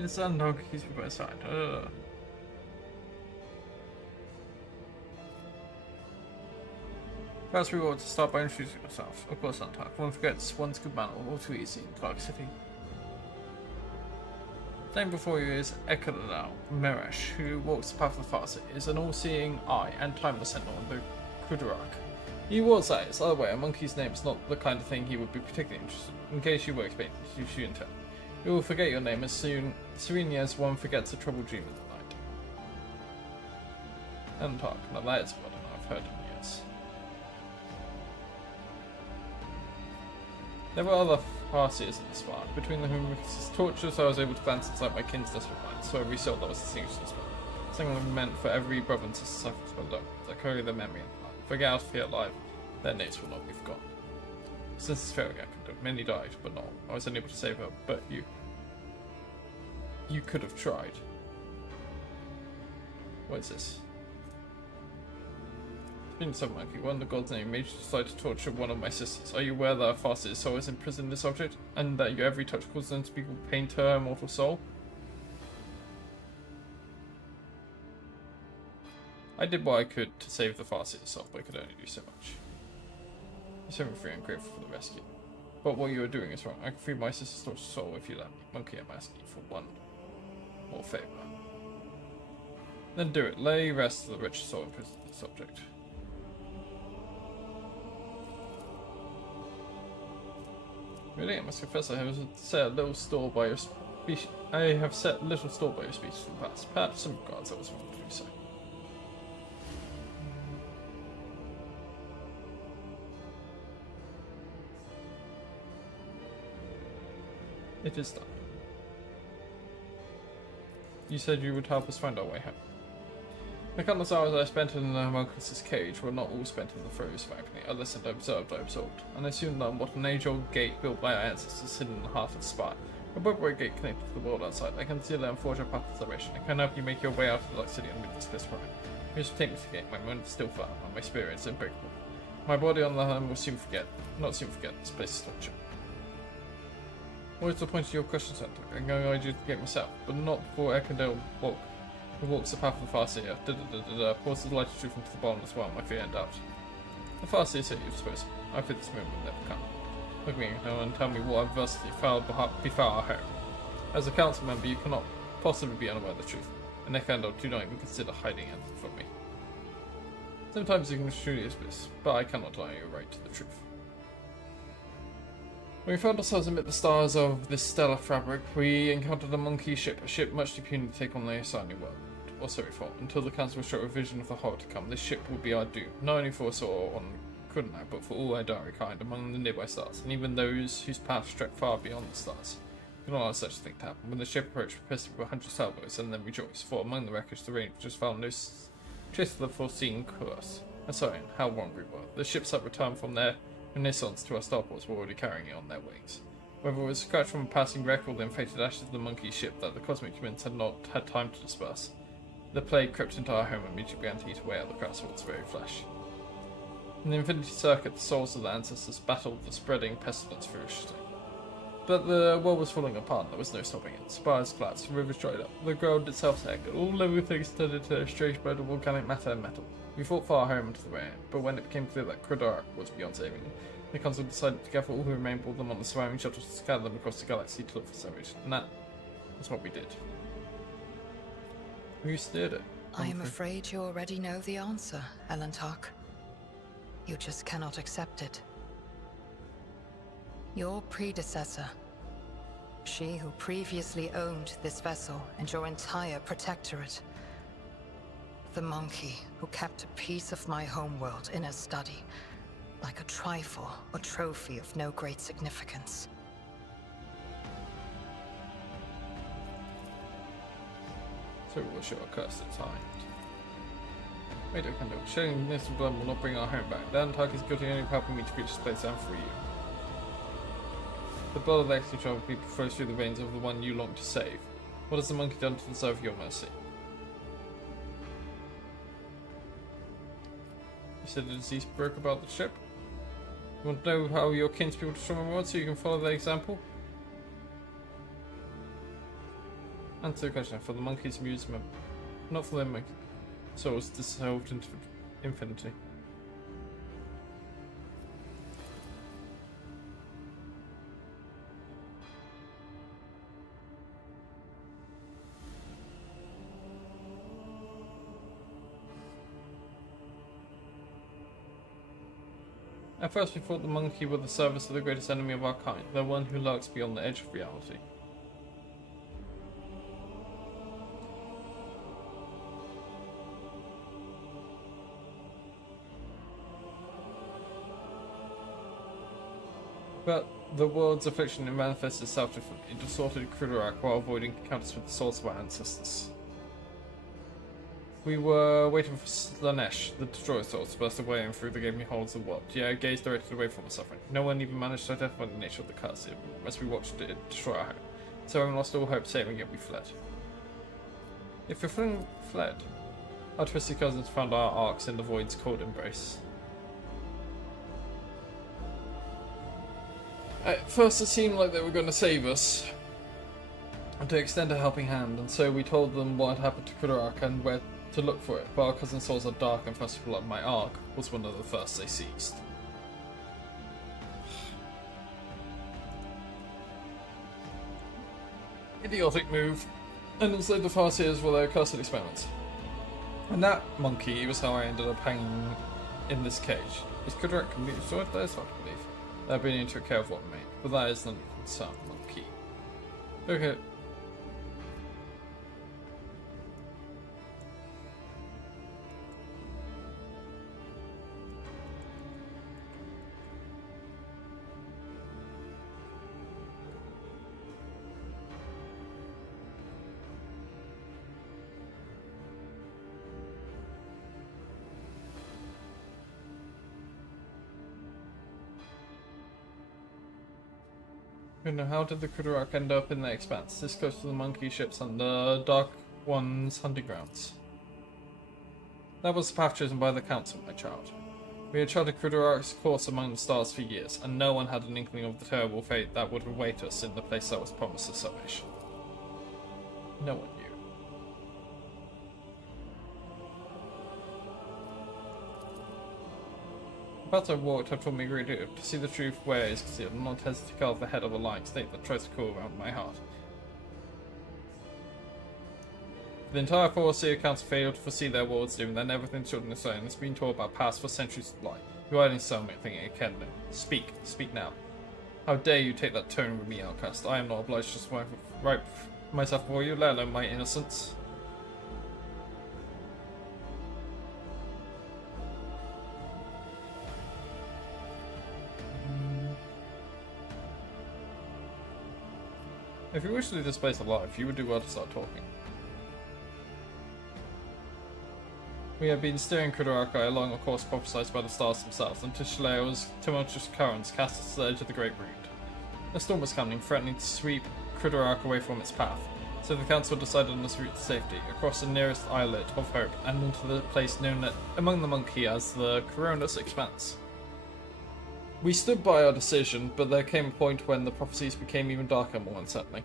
It's Antark who keeps me by his side. Perhaps we ought to start by introducing ourselves. Of course, Antark. One forgets one's good manner all too easy in Clark City. The name before you is Ekadal Meresh, who walks the path of the fast, is an all-seeing eye and timeless sentinel in the Kudarak. He was eyes. Other way, a monkey's name is not the kind of thing he would be particularly interested in. In case you were expecting you in turn. You will forget your name as serenely as one forgets a troubled dream in the night. Antark, now that is what I've heard in years. There were other Farseers in the spark, between whom with his tortures I was able to glance inside my kin's desperate minds, so every soul that was distinguished in the spark. Something meant for every brother and sister suffers below, that carry their memory and blood. Forget how to feel alive, their names will not be forgotten. Since his failure, many died, but not all. I was unable to save her, but you could have tried. What is this? Been some monkey, one of the gods' name made you decide to torture one of my sisters. Are you aware that our fastest soul is imprisoned in this object, and that your every touch causes unspeakable pain to her immortal soul? I did what I could to save the faucet itself, but I could only do so much. You set me free and grateful for the rescue. But what you are doing is wrong. I can free my sister's tortured soul if you let me. Monkey, I'm asking you for one more favour. Then do it. Lay rest to the rich soul imprisoned in this object. Really, I must confess I have set little store by your species. I have set little store by your species in the past. Perhaps some regards I was wrong to do so. It is done. You said you would help us find our way home. The countless hours I spent in the homunculus' cage were not all spent in the throes of agony. I listened, I observed, I absorbed, and I soon learned what an age-old gate built by our ancestors hidden in the heart of the spire. A brick gate connected to the world outside. I can seal it and forge a path to salvation. I can help you make your way out of the Dark City and meet this bliss prime. You should take me to the gate. My mind is still firm, and my spirit is unbreakable. My body, on the other hand, will soon forget. Not soon forget. This place is torture. What is the point of your question, Santa? I can guide you to the gate myself, but not before Ekandale who walks the path of the Farseer. Pours the light of truth into the bottomless well, my fear and doubt. The Farseer said you suppose. I fear this moment will never come. Look at me now and tell me what adversity befell our home. As a council member, you cannot possibly be unaware of the truth, and Ekandale do not even consider hiding anything from me. Sometimes ignorance truly is bliss, but I cannot deny your right to the truth. When we found ourselves amid the stars of this stellar fabric, we encountered a monkey ship, a ship much too puny to take on the Asani world. Or sorry, for until the council was struck with a vision of the horror to come, this ship would be our doom, not only for us or on Kunai, but for all Idari kind among the nearby stars, and even those whose paths stretch far beyond the stars. We could not allow such a thing to happen. When the ship approached, we pressed it with 100 sailboats and then rejoiced, for among the wreckage the Rangers found no trace of the foreseen course. And so, how wrong we were. The ships that returned from their renaissance to our starports were already carrying it on their wings. Whether it was scratched from a passing wreck or the inflated ashes of the monkey ship that the cosmic humans had not had time to disperse, the plague crept into our home and immediately began to eat away at the Craftsman's very flesh. In the Infinity Circuit, the souls of the ancestors battled the spreading pestilence ferociously. But the world was falling apart and there was no stopping it. Spires collapsed, rivers dried up, the ground itself sank, and all living things turned into a strange blend of volcanic matter and metal. We fought far home into the rain, but when it became clear that Kridarak was beyond saving, the council decided to gather all who remained, board them on the surviving shuttles to scatter them across the galaxy to look for salvation. And that is what we did. Who steered it? I am afraid you already know the answer, Elantark. You just cannot accept it. Your predecessor, she who previously owned this vessel and your entire protectorate, the monkey who kept a piece of my homeworld in a study, like a trifle or trophy of no great significance. So it was your accursed time. Wait a candle. Shedding innocent blood will not bring our home back. The Antark is guilty only of helping me to reach this place and free you. The blood of the extra-child people flows through the veins of the one you long to save. What has the monkey done to deserve your mercy? You said the disease broke about the ship? You want to know how your kinspeople destroy my world so you can follow their example? Answer the question. For the monkey's amusement. Not for them. Souls dissolved into infinity. At first we thought the monkey were the service of the greatest enemy of our kind, the one who lurks beyond the edge of reality. But the world's affliction manifests itself differently. It distorted Kridarak while avoiding encounters with the souls of our ancestors. We were waiting for Slanesh, the destroyer source, to burst away and through the gaping holes of the world. Yeah, gaze directed away from our suffering. No one even managed to identify the nature of the curse as we watched it destroy our home. So having lost all hope of saving it, we fled. If your friend fled, our twisted cousins found our arcs in the void's cold embrace. At first it seemed like they were going to save us, and to extend a helping hand, and so we told them what had happened to Kudarak and where to look for it, but our cousin souls are dark and first blood. My arc was one of the first they seized. Idiotic move, and enslaved the Farseers for their cursed experiments. And that monkey was how I ended up hanging in this cage. Is Kudarak completely destroyed? That is hard to believe. They've been took care of what remained, but that is none of your concern, monkey. Okay. How did the Kudarak end up in the expanse, this close to the monkey ships and the Dark One's hunting grounds? That was the path chosen by the Council, my child. We had charted Kudarak's course among the stars for years, and no one had an inkling of the terrible fate that would await us in the place that was promised us salvation. No one knew. The path I walked had taught me a great deal. To see the truth where it is concealed, and not hesitate to carve the head of a lying snake that tries to crawl around my heart. The entire Farseer Council failed to foresee their world's doom, then everything children is saying has been taught about past for centuries of life. You are in something thinking it can know. Speak now. How dare you take that tone with me, outcast? I am not obliged to right myself for you, let alone my innocence. If you wish to leave this place alive, you would do well to start talking. We have been steering Kudaraka along a course prophesied by the stars themselves, and Tishleo's tumultuous currents cast us to the edge of the Great Root. A storm was coming, threatening to sweep Kudaraka away from its path, so the council decided on this route to safety, across the nearest islet of hope, and into the place known among the monkey as the Coronis Expanse. We stood by our decision, but there came a point when the prophecies became even darker and more unsettling.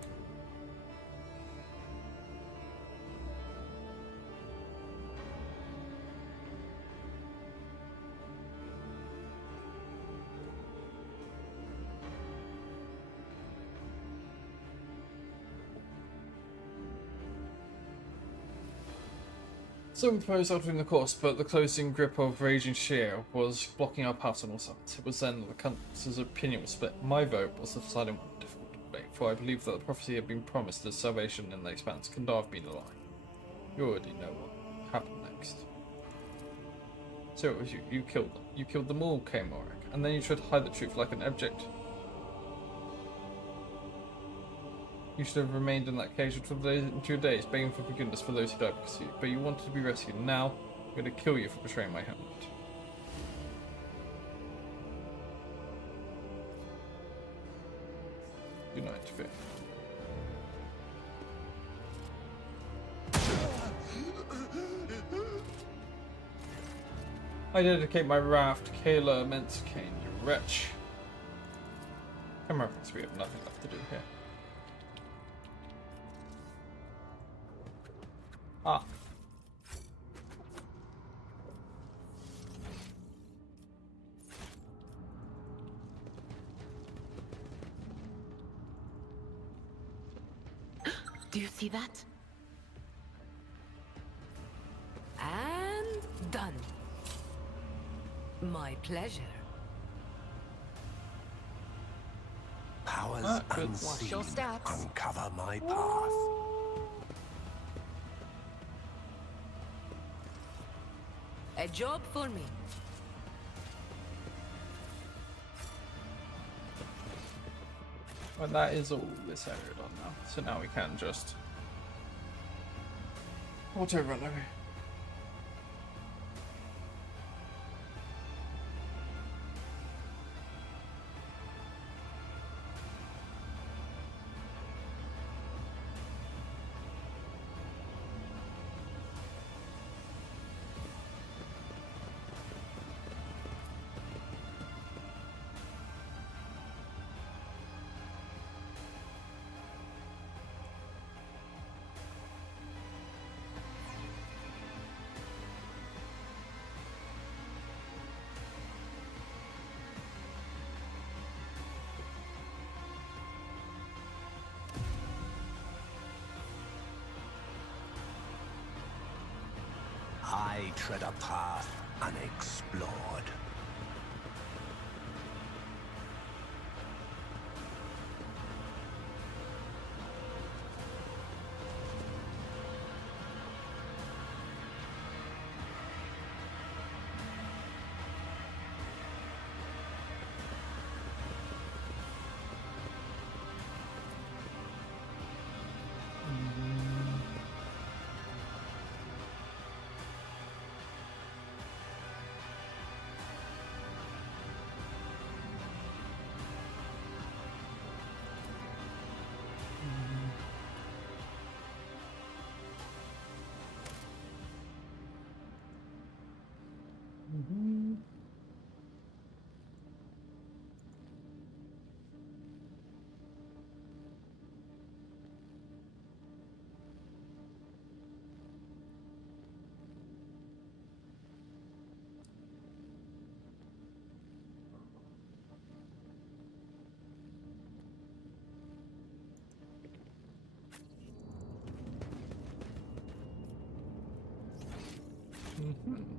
Some proposed altering the course, but the closing grip of raging shear was blocking our paths on all sides. It was then that the council's opinion was split. My vote was the deciding one, difficult to debate, for I believe that the prophecy had been promised as salvation in the expanse could not have been a lie. You already know what happened next. So it was you. You killed them. You killed them all, Kamorak, and then you tried to hide the truth like an abject. You should have remained in that cage until your days, begging for forgiveness for those who died because of you. But you wanted to be rescued, and now I'm going to kill you for betraying my homeland. Do not interfere. I dedicate my wrath to Kayla Menskane, you wretch. Come on, we have nothing left to do here. Ah. Do you see that? And done. My pleasure. Powers good. unseen Watch your steps. uncover my path. A job for me. Well, that is all this area done now. So now we can just auto run away. I tread a path unexplored.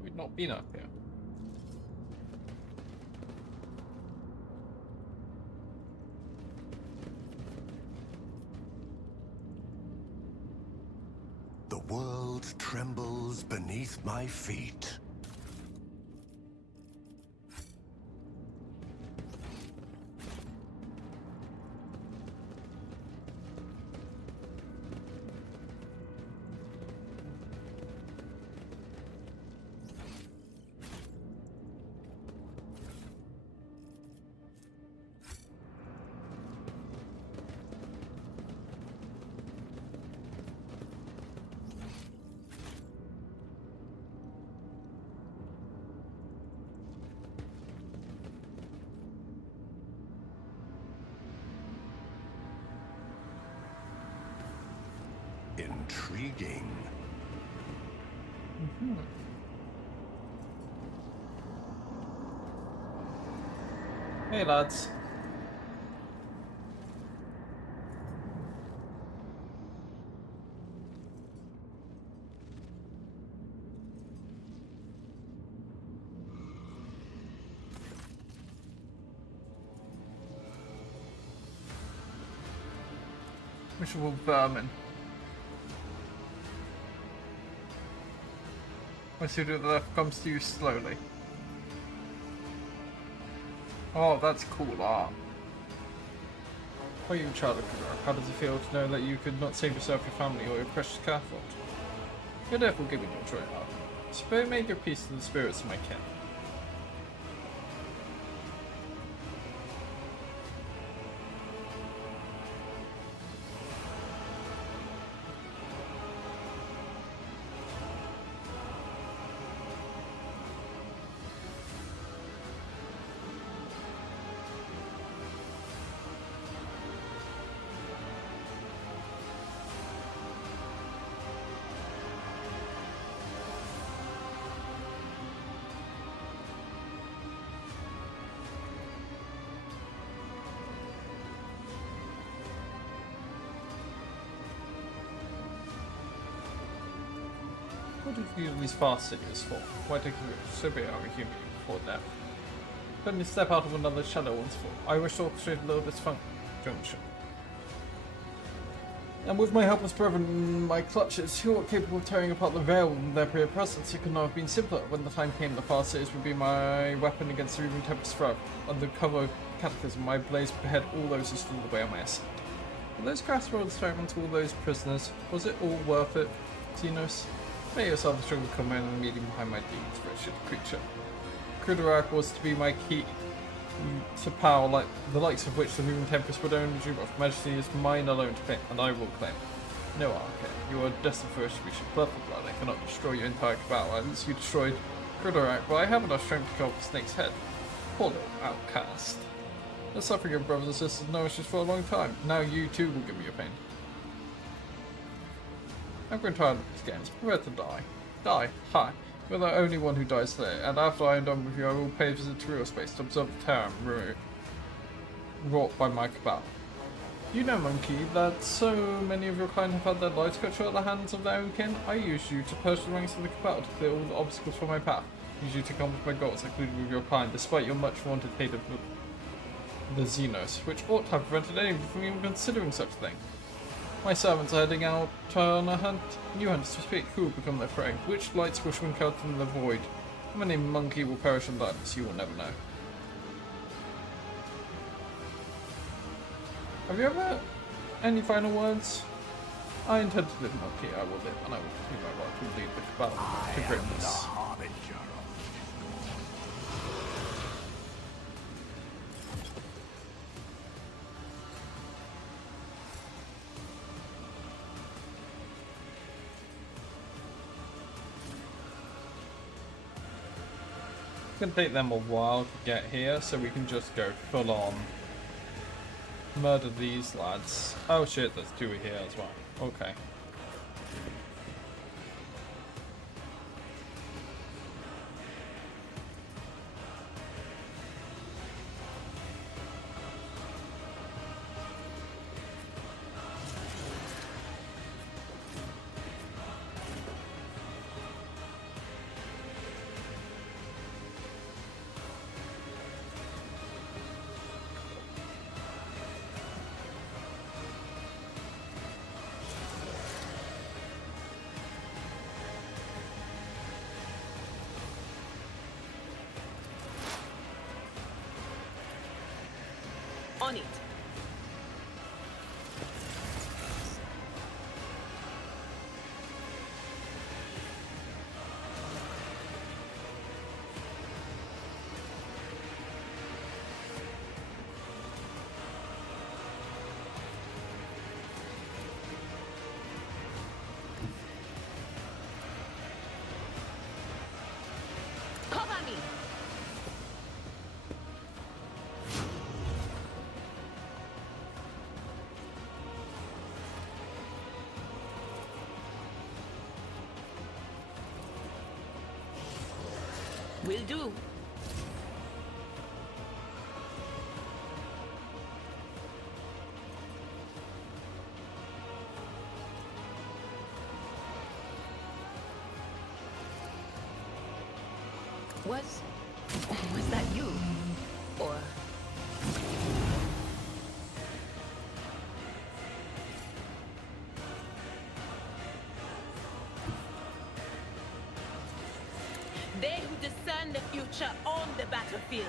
We've not been up here. The world trembles beneath my feet. Intriguing. Hey lads. Miserable vermin. My suit of the left comes to you slowly. Oh, that's cool art. Are you a child of Kudra? How does it feel to know that you could not save yourself, your family, or your precious careful? You're therefore giving your joy up. Spirit, make your peace to the spirits of my kin. What have you these fast cities for? Why take a so be our human before death? Let me step out of another shadow once more. I wish to orchestrate a little dysfunction. And with my helpless brother in my clutches, who are capable of tearing apart the veil in their mere presence, it could not have been simpler. When the time came, the fast cities would be my weapon against the Reaving Tempest forever. Under cover of cataclysm, my blaze would behead all those who stood in the way of my ascent. Were those crossroads thrown to all those prisoners? Was it all worth it, Xenos? May yourself the struggle come in and meeting behind my deeds, wretched creature. Krudorak was to be my key to power, like the likes of which the Reaving Tempest would only dream of. Majesty is mine alone to claim, and I will claim it. No, Arca, you are destined for retribution. Blood for blood, I cannot destroy your entire cabal. At least you destroyed Krudorak, but I have enough strength to kill the snake's head. Poor little outcast. The suffering of brothers and sisters nourished us for a long time. Now you too will give me your pain. I'm growing tired of these games. Prepare to die. Die. Hi. You're the only one who dies today, and after I am done with you, I will pay a visit to real space to observe the terror and ruin wrought by my cabal. You know, Monkey, that so many of your kind have had their lives cut short at the hands of their own kin. I used you to purge the ranks of the Cabal to clear all the obstacles from my path. Use you to accomplish my goals, including with your kind, despite your much vaunted hate of the Xenos, which ought to have prevented anyone from even considering such a thing. My servants are heading out on a hunt. New hunters to speak who will become their prey. Which lights will swing out in the void? How many Monkey will perish in darkness? You will never know. Have you ever any final words? I intend to live, Monkey. I will live, and I will continue my work to lead the Cabal to greatness. It's gonna take them a while to get here, so we can just go full on. Murder these lads. Oh shit, there's two here as well. Okay. On it. Cover me. Will do. Was that you? Or they who discern the future on the battlefield.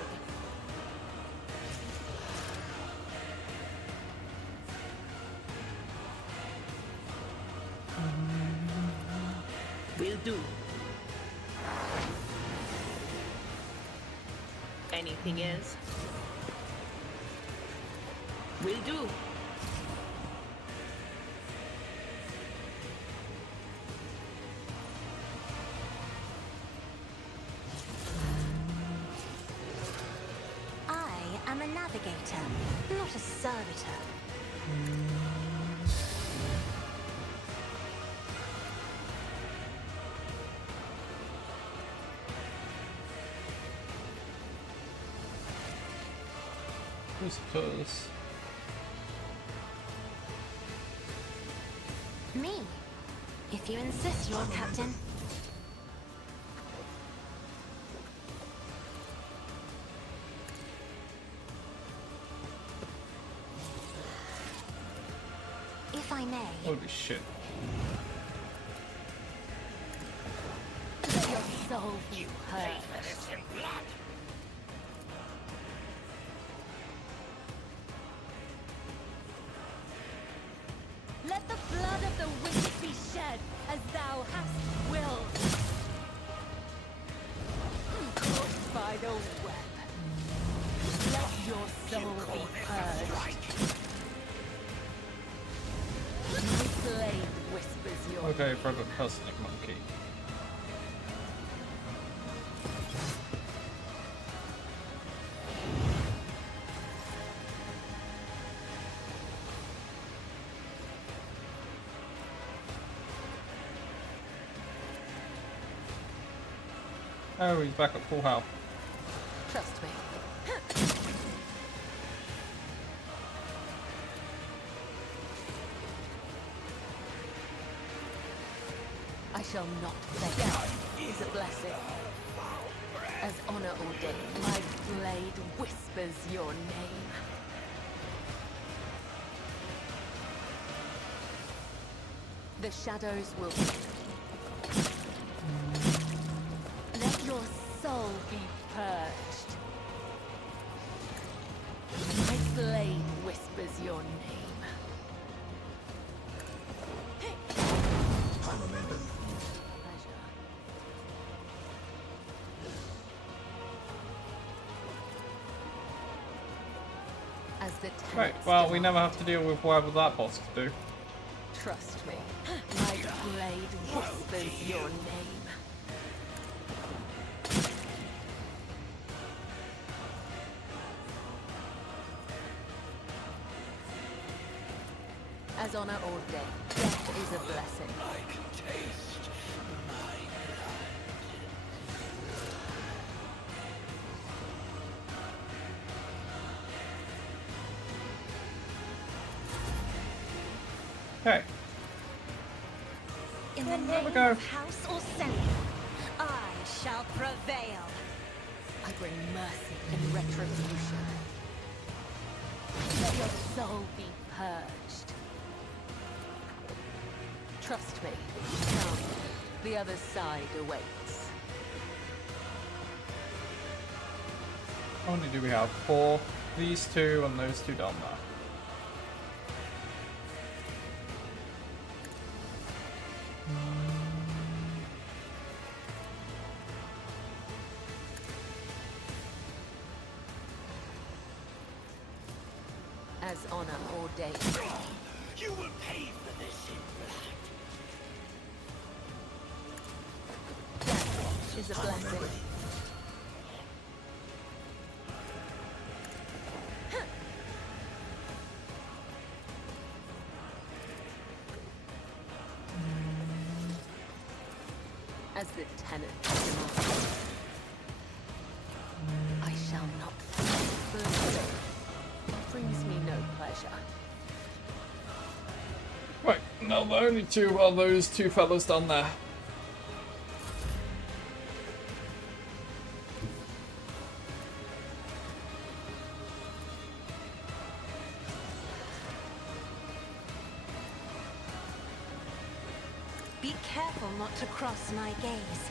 Will do. Anything else? Will do. I'm a navigator, not a servitor. I suppose. Me? If you insist, Lord Captain. If I may. Holy shit. Let your soul be hurt. Let the blood of the wicked be shed as thou hast willed. Caught by the web. Let your soul be purged. My blade whispers your Okay, private person, Monkey. Oh, he's back at full health. Trust me. shall not fail. Death is a blessing. As honor ordained, my blade whispers your name. The shadows will... Let your soul be purged. My blade whispers your name. Pleasure. As the Right, tenets well, we demand. never have to deal with whatever that boss could do. Trust me, my blade whispers your name. As honor ordained, death is a blessing. I can taste my Okay. In the There we name go. of House Orsenion, I shall prevail. I bring mercy and retribution. Let your soul be purged. Trust me. Come, the other side awaits. How many do we have? 4. These 2 and those 2 down there. As honor ordained. You will pay for this in blood. Death is a blessing. As the tenant demand. I shall not further. Brings me no pleasure. Right, now the only 2 are those 2 fellas down there. Be careful not to cross my gaze.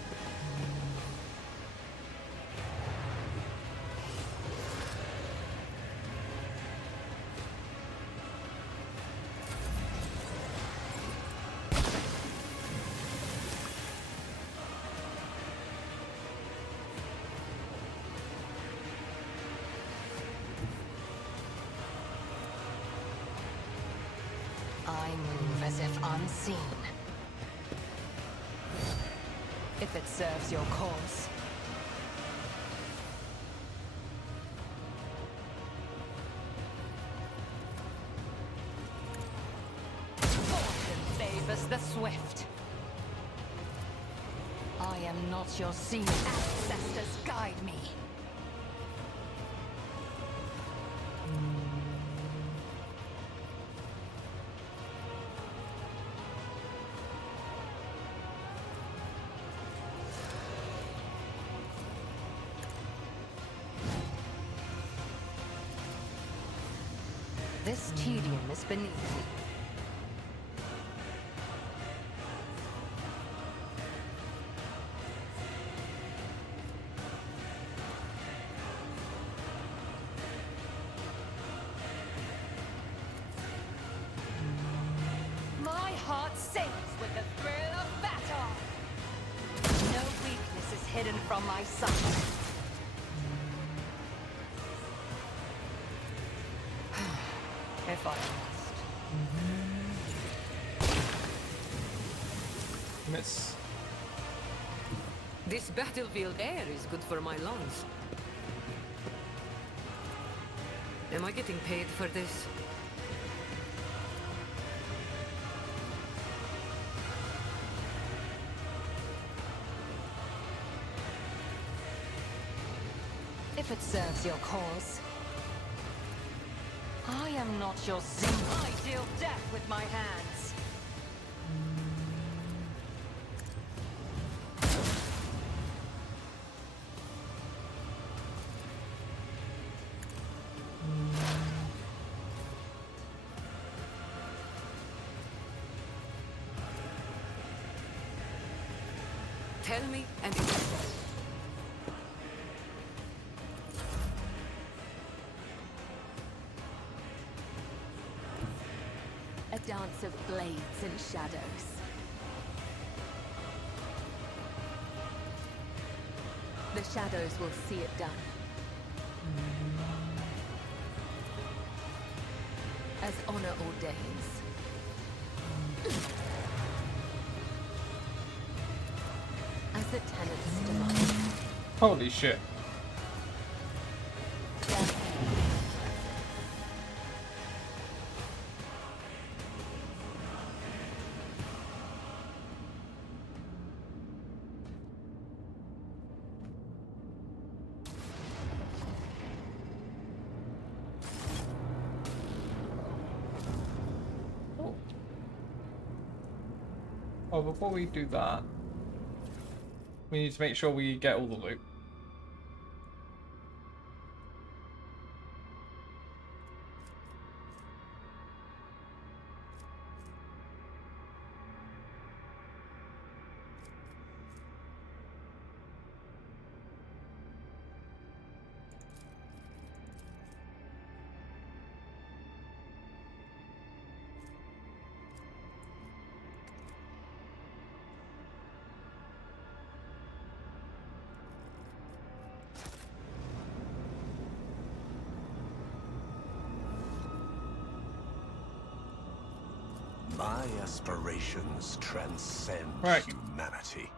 I move as if unseen. If it serves your cause. Fortune favors the swift. I am not your senior. Ancestors guide me. This tedium is beneath me. My heart sings with the thrill of battle. No weakness is hidden from my sight. If I must. Miss. This battlefield air is good for my lungs. Am I getting paid for this? If it serves your cause. I am not your sin. I deal death with my hands. Tell me, and it is done. A dance of blades and shadows. The shadows will see it done. As honor ordains. As the tenets demand. Holy shit. Oh, before we do that, we need to make sure we get all the loot. My aspirations transcend Right. humanity.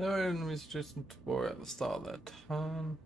No enemies just to worry at the start of their turn.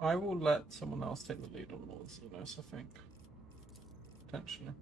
I will let someone else take the lead on all this, I think. Potentially.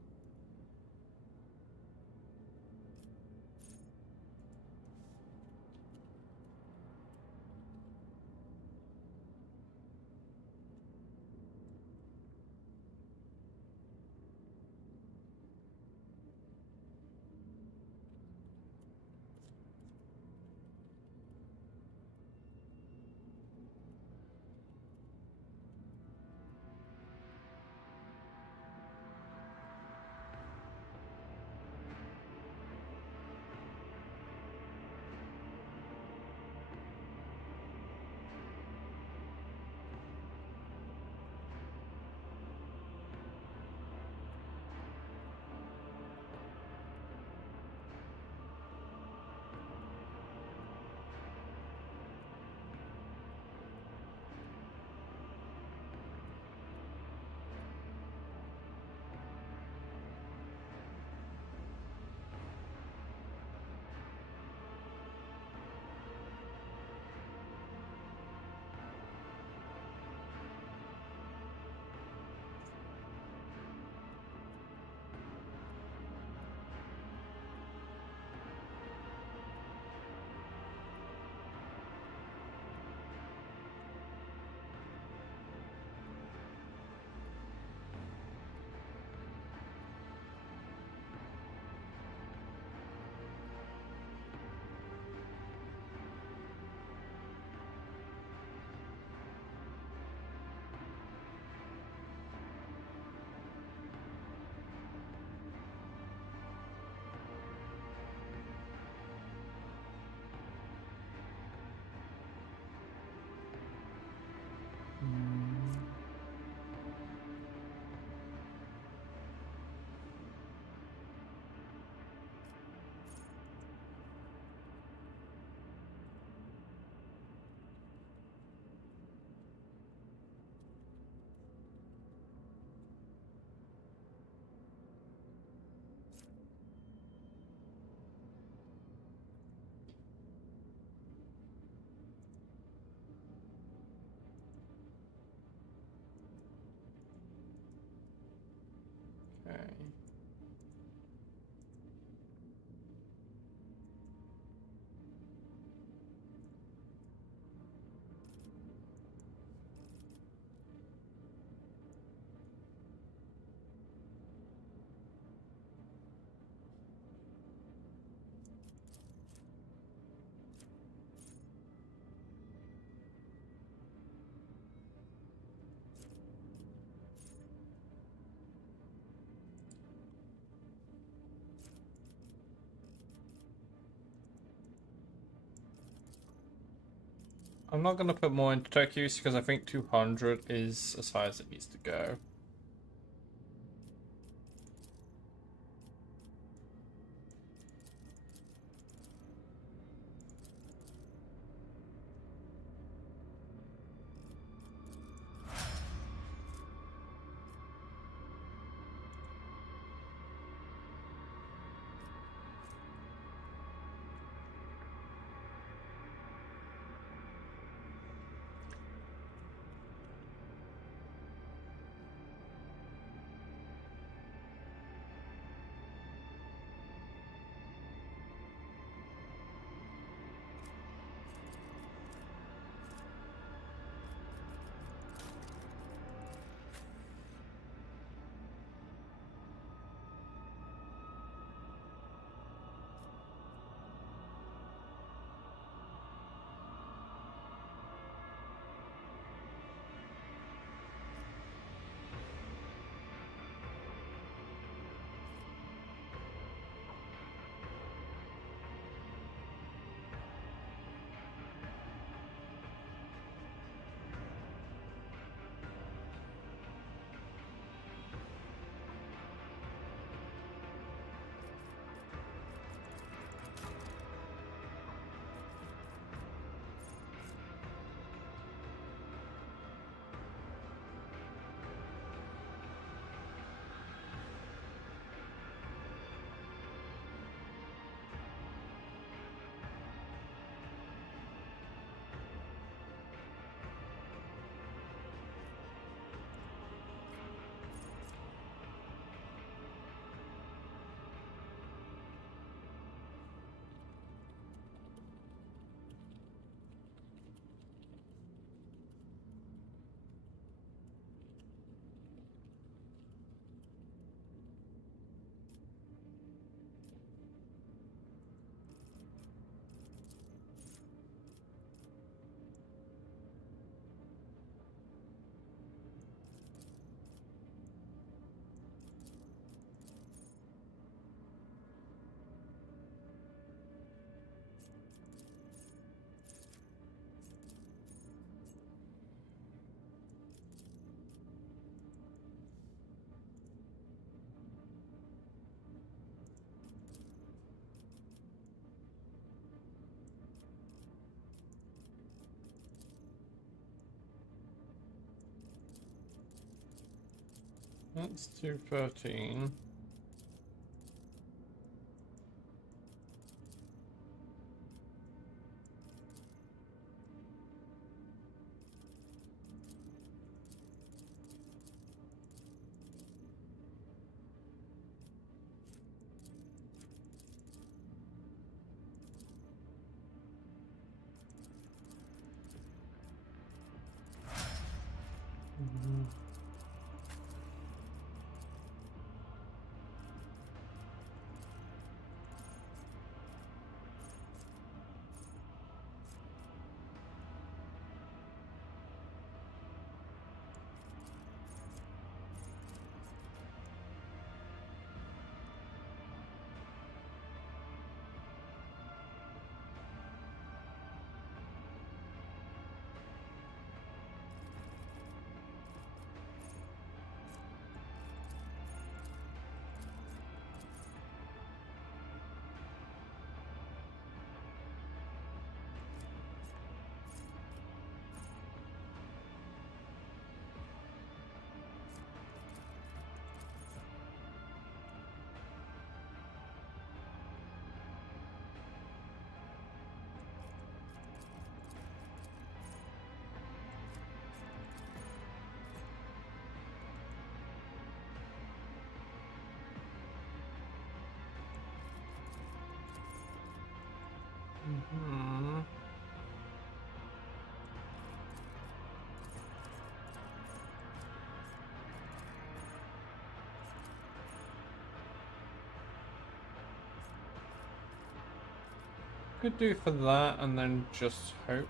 Okay. I'm not going to put more into tech use because I think 200 is as high as it needs to go. Let's do 13. Mm-hmm. Could do for that and then just hope.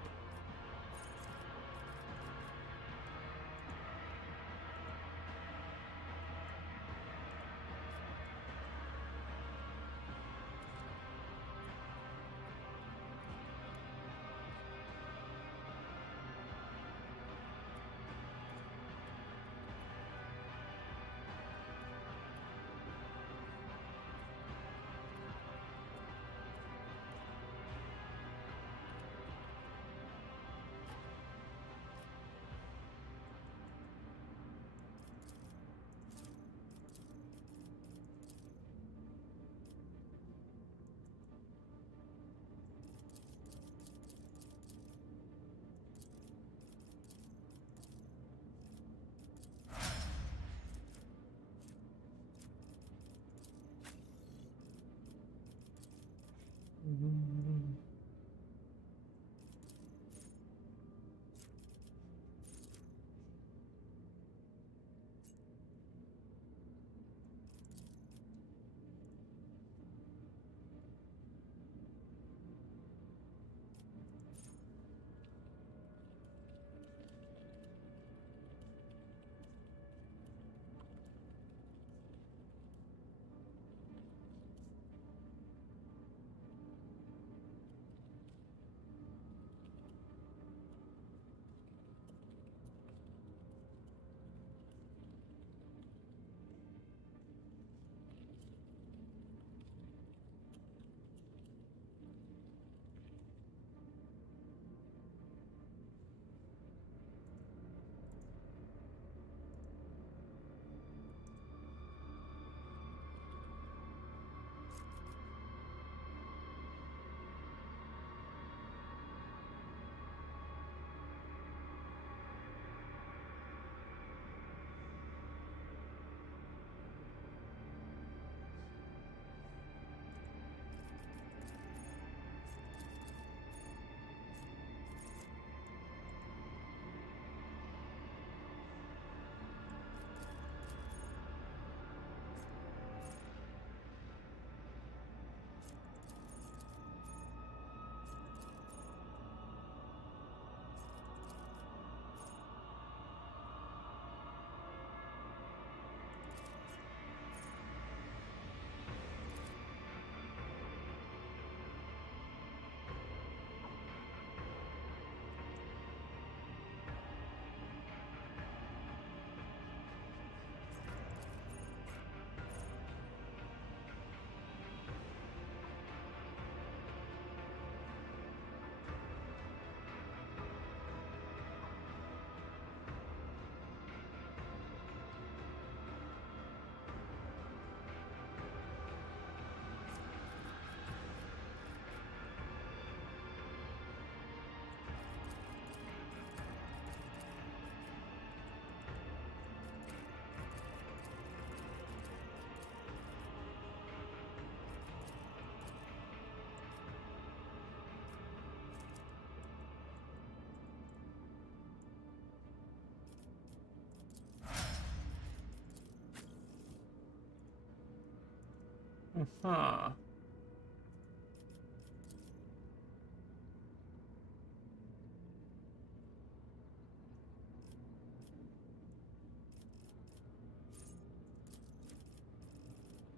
Huh. I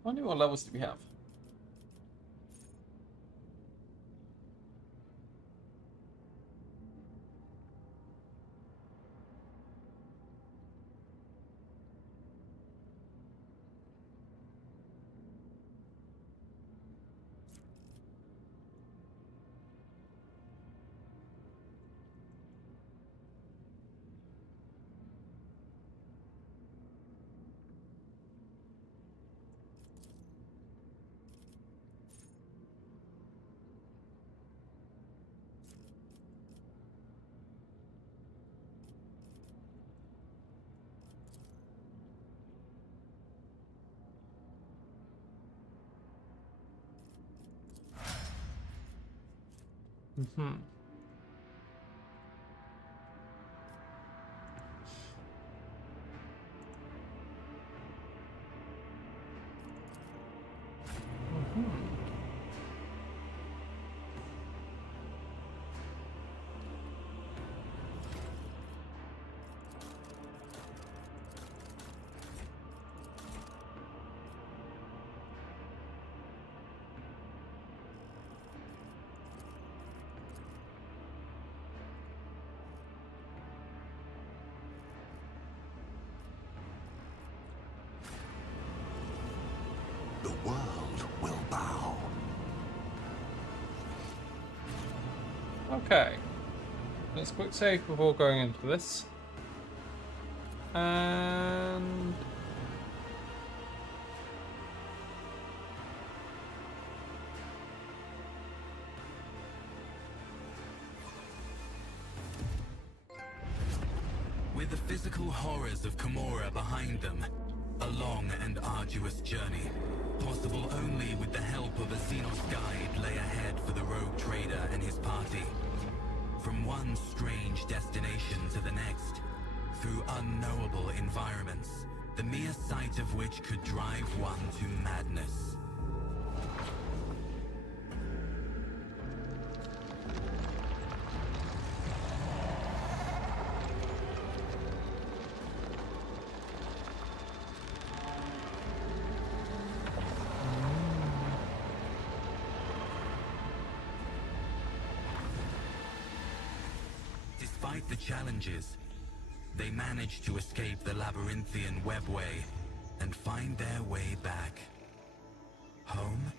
wonder what levels do we have? Mm-hmm. The world will bow. Okay. Let's quick save before going into this. And with the physical horrors of Camorra behind them, a long and arduous journey, possible only with the help of a Xenos guide, lay ahead for the rogue trader and his party. From one strange destination to the next, through unknowable environments, the mere sight of which could drive one to madness. Despite the challenges, they managed to escape the labyrinthian webway and find their way back. Home?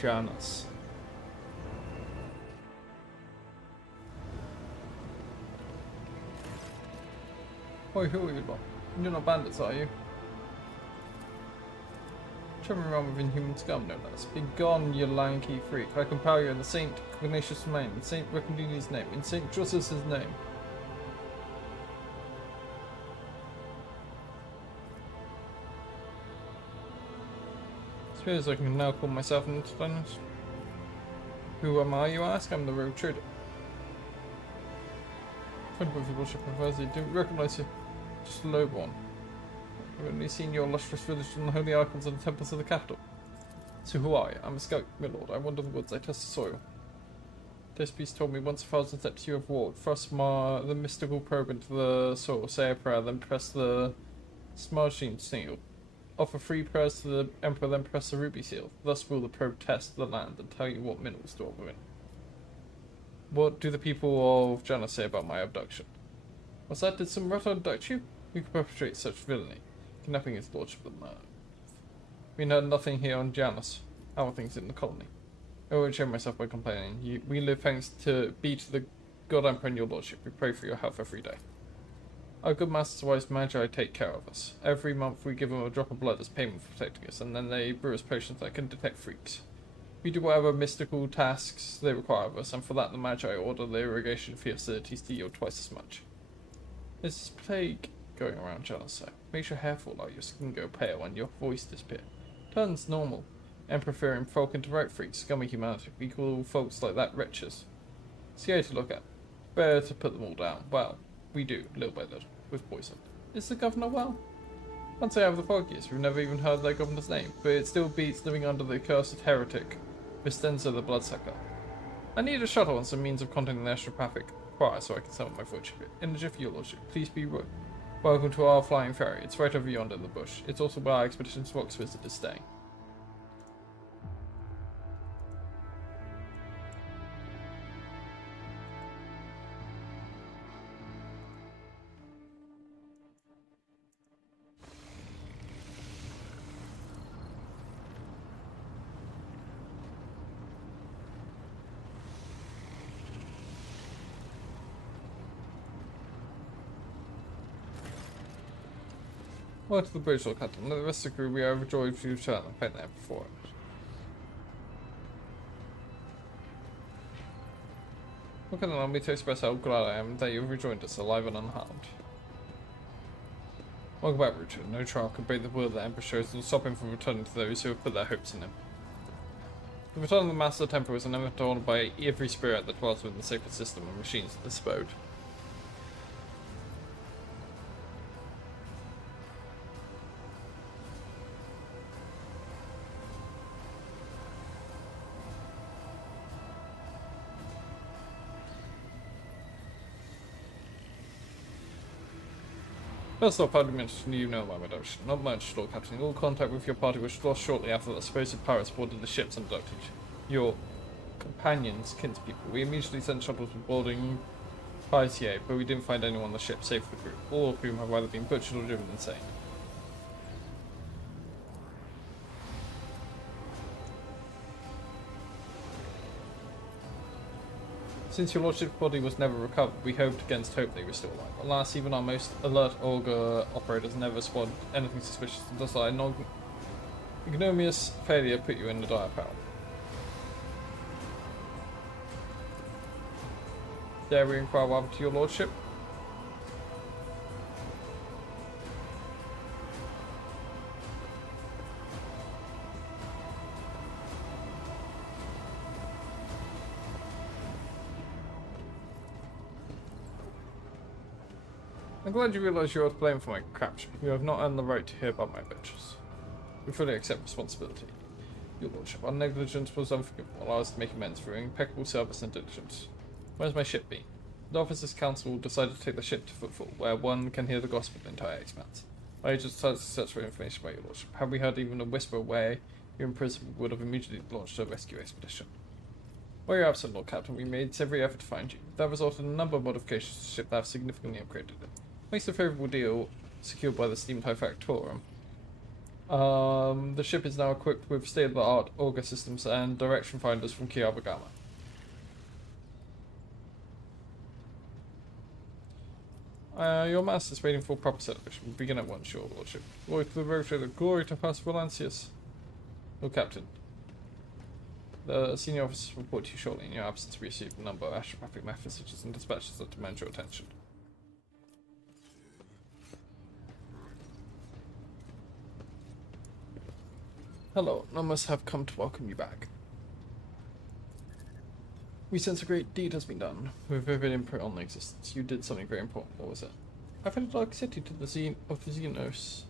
Janus. Oi, who are you lot? You're not bandits, are you? Traveling around with inhuman scum, no less. Be gone, you lanky freak. I compel you in the Saint Ignatius' name, in Saint Recondini's name, in Saint Justus' name. Suppose I can now call myself an intelligence. Who am I, you ask? I'm the rogue trader. Friend of your worship, I didn't recognize you. Just a lowborn. I've only seen your lustrous village and the holy icons and the temples of the capital. So who are you? I'm a scout, my lord. I wander the woods, I test the soil. This piece told me once 1,000 steps you have walked. Thrust the mystical probe into the soil, say a prayer, then press the smudging seal. Offer 3 prayers to the Emperor, then press the ruby seal. Thus will the probe test the land and tell you what minerals to offer in. What do the people of Janus say about my abduction? Was that, did some rat abduct you? Who could perpetrate such villainy? Kidnapping his lordship of the murder. We know nothing here on Janus. How are things in the colony? I won't show myself by complaining. We live thanks to the God Emperor and your lordship. We pray for your health every day. Our good masters wise magi take care of us. Every month we give them a drop of blood as payment for protecting us, and then they brew us potions that can detect freaks. We do whatever mystical tasks they require of us, and for that the magi order the irrigation facilities to yield twice as much. There's this plague going around Janus, so makes your hair fall out, your skin go pale, and your voice disappear. Turns normal. Emperor fearing folk into right freaks, scummy humanity. We call folks like that wretches. Scary to look at. Better to put them all down. Well, we do, little by little, with poison. Is the governor well? Can't say I have the foggiest. We've never even heard their governor's name, but it still beats living under the accursed heretic, Vistenza the Bloodsucker. I need a shuttle and some means of contacting the astropathic choir so I can summon my fortune. In the jiffy, your lordship. Please be welcome to our flying ferry. It's right over yonder in the bush. It's also where our expedition's Vox visit is staying. Welcome to the British Lord Captain. Like the rest of the crew, we are overjoyed for you to return and thank them for it. What can allow me to express how glad I am that you have rejoined us alive and unharmed. Welcome back, Richard. No trial can break the will that Emperor shows and stop him from returning to those who have put their hopes in him. The return of the Master Temple is an event honored by every spirit that dwells within the sacred system and machines of this abode. First off, how do you know my redemption? Not much, Lord Captain. All contact with your party was lost shortly after the supposed pirates boarded the ships and abducted your companions, kinspeople. We immediately sent shuttles with boarding Paisier, but we didn't find anyone on the ship save for the crew, all of whom have either been butchered or driven insane. Since your lordship's body was never recovered, we hoped against hope they were still alive. Alas, even our most alert auger operators never spotted anything suspicious, and thus our ignominious failure put you in a dire peril. Dare we inquire what happened to your lordship? I'm glad you realise you are to blame for my capture. You have not earned the right to hear about my adventures. We fully accept responsibility. Your lordship, our negligence was unforgivable. Allow us to make amends for your impeccable service and diligence. Where's my ship been? The officers' council decided to take the ship to Footfall, where one can hear the gossip of the entire expanse. My agents decided to search for information about your lordship. Had we heard even a whisper where you're imprisoned, we would have immediately launched a rescue expedition. While you're absent, Lord Captain, we made every effort to find you. That resulted in a number of modifications to the ship that have significantly upgraded it. Thanks to a favourable deal secured by the Steam Typhactorum, the ship is now equipped with state-of-the-art auger systems and direction finders from Kiabagama. Your master's waiting for proper celebration. We'll begin at once, your lordship. Glory to the RogueTrader, glory to Pass Valancius. Lord Captain, the senior officers will report to you shortly. In your absence, we received a number of astropathic messages and dispatches that demand your attention. Hello, none must have come to welcome you back. We sense a great deed has been done, with vivid imprint on the existence. You did something very important. What was it? I've had a dark city to the Xenos.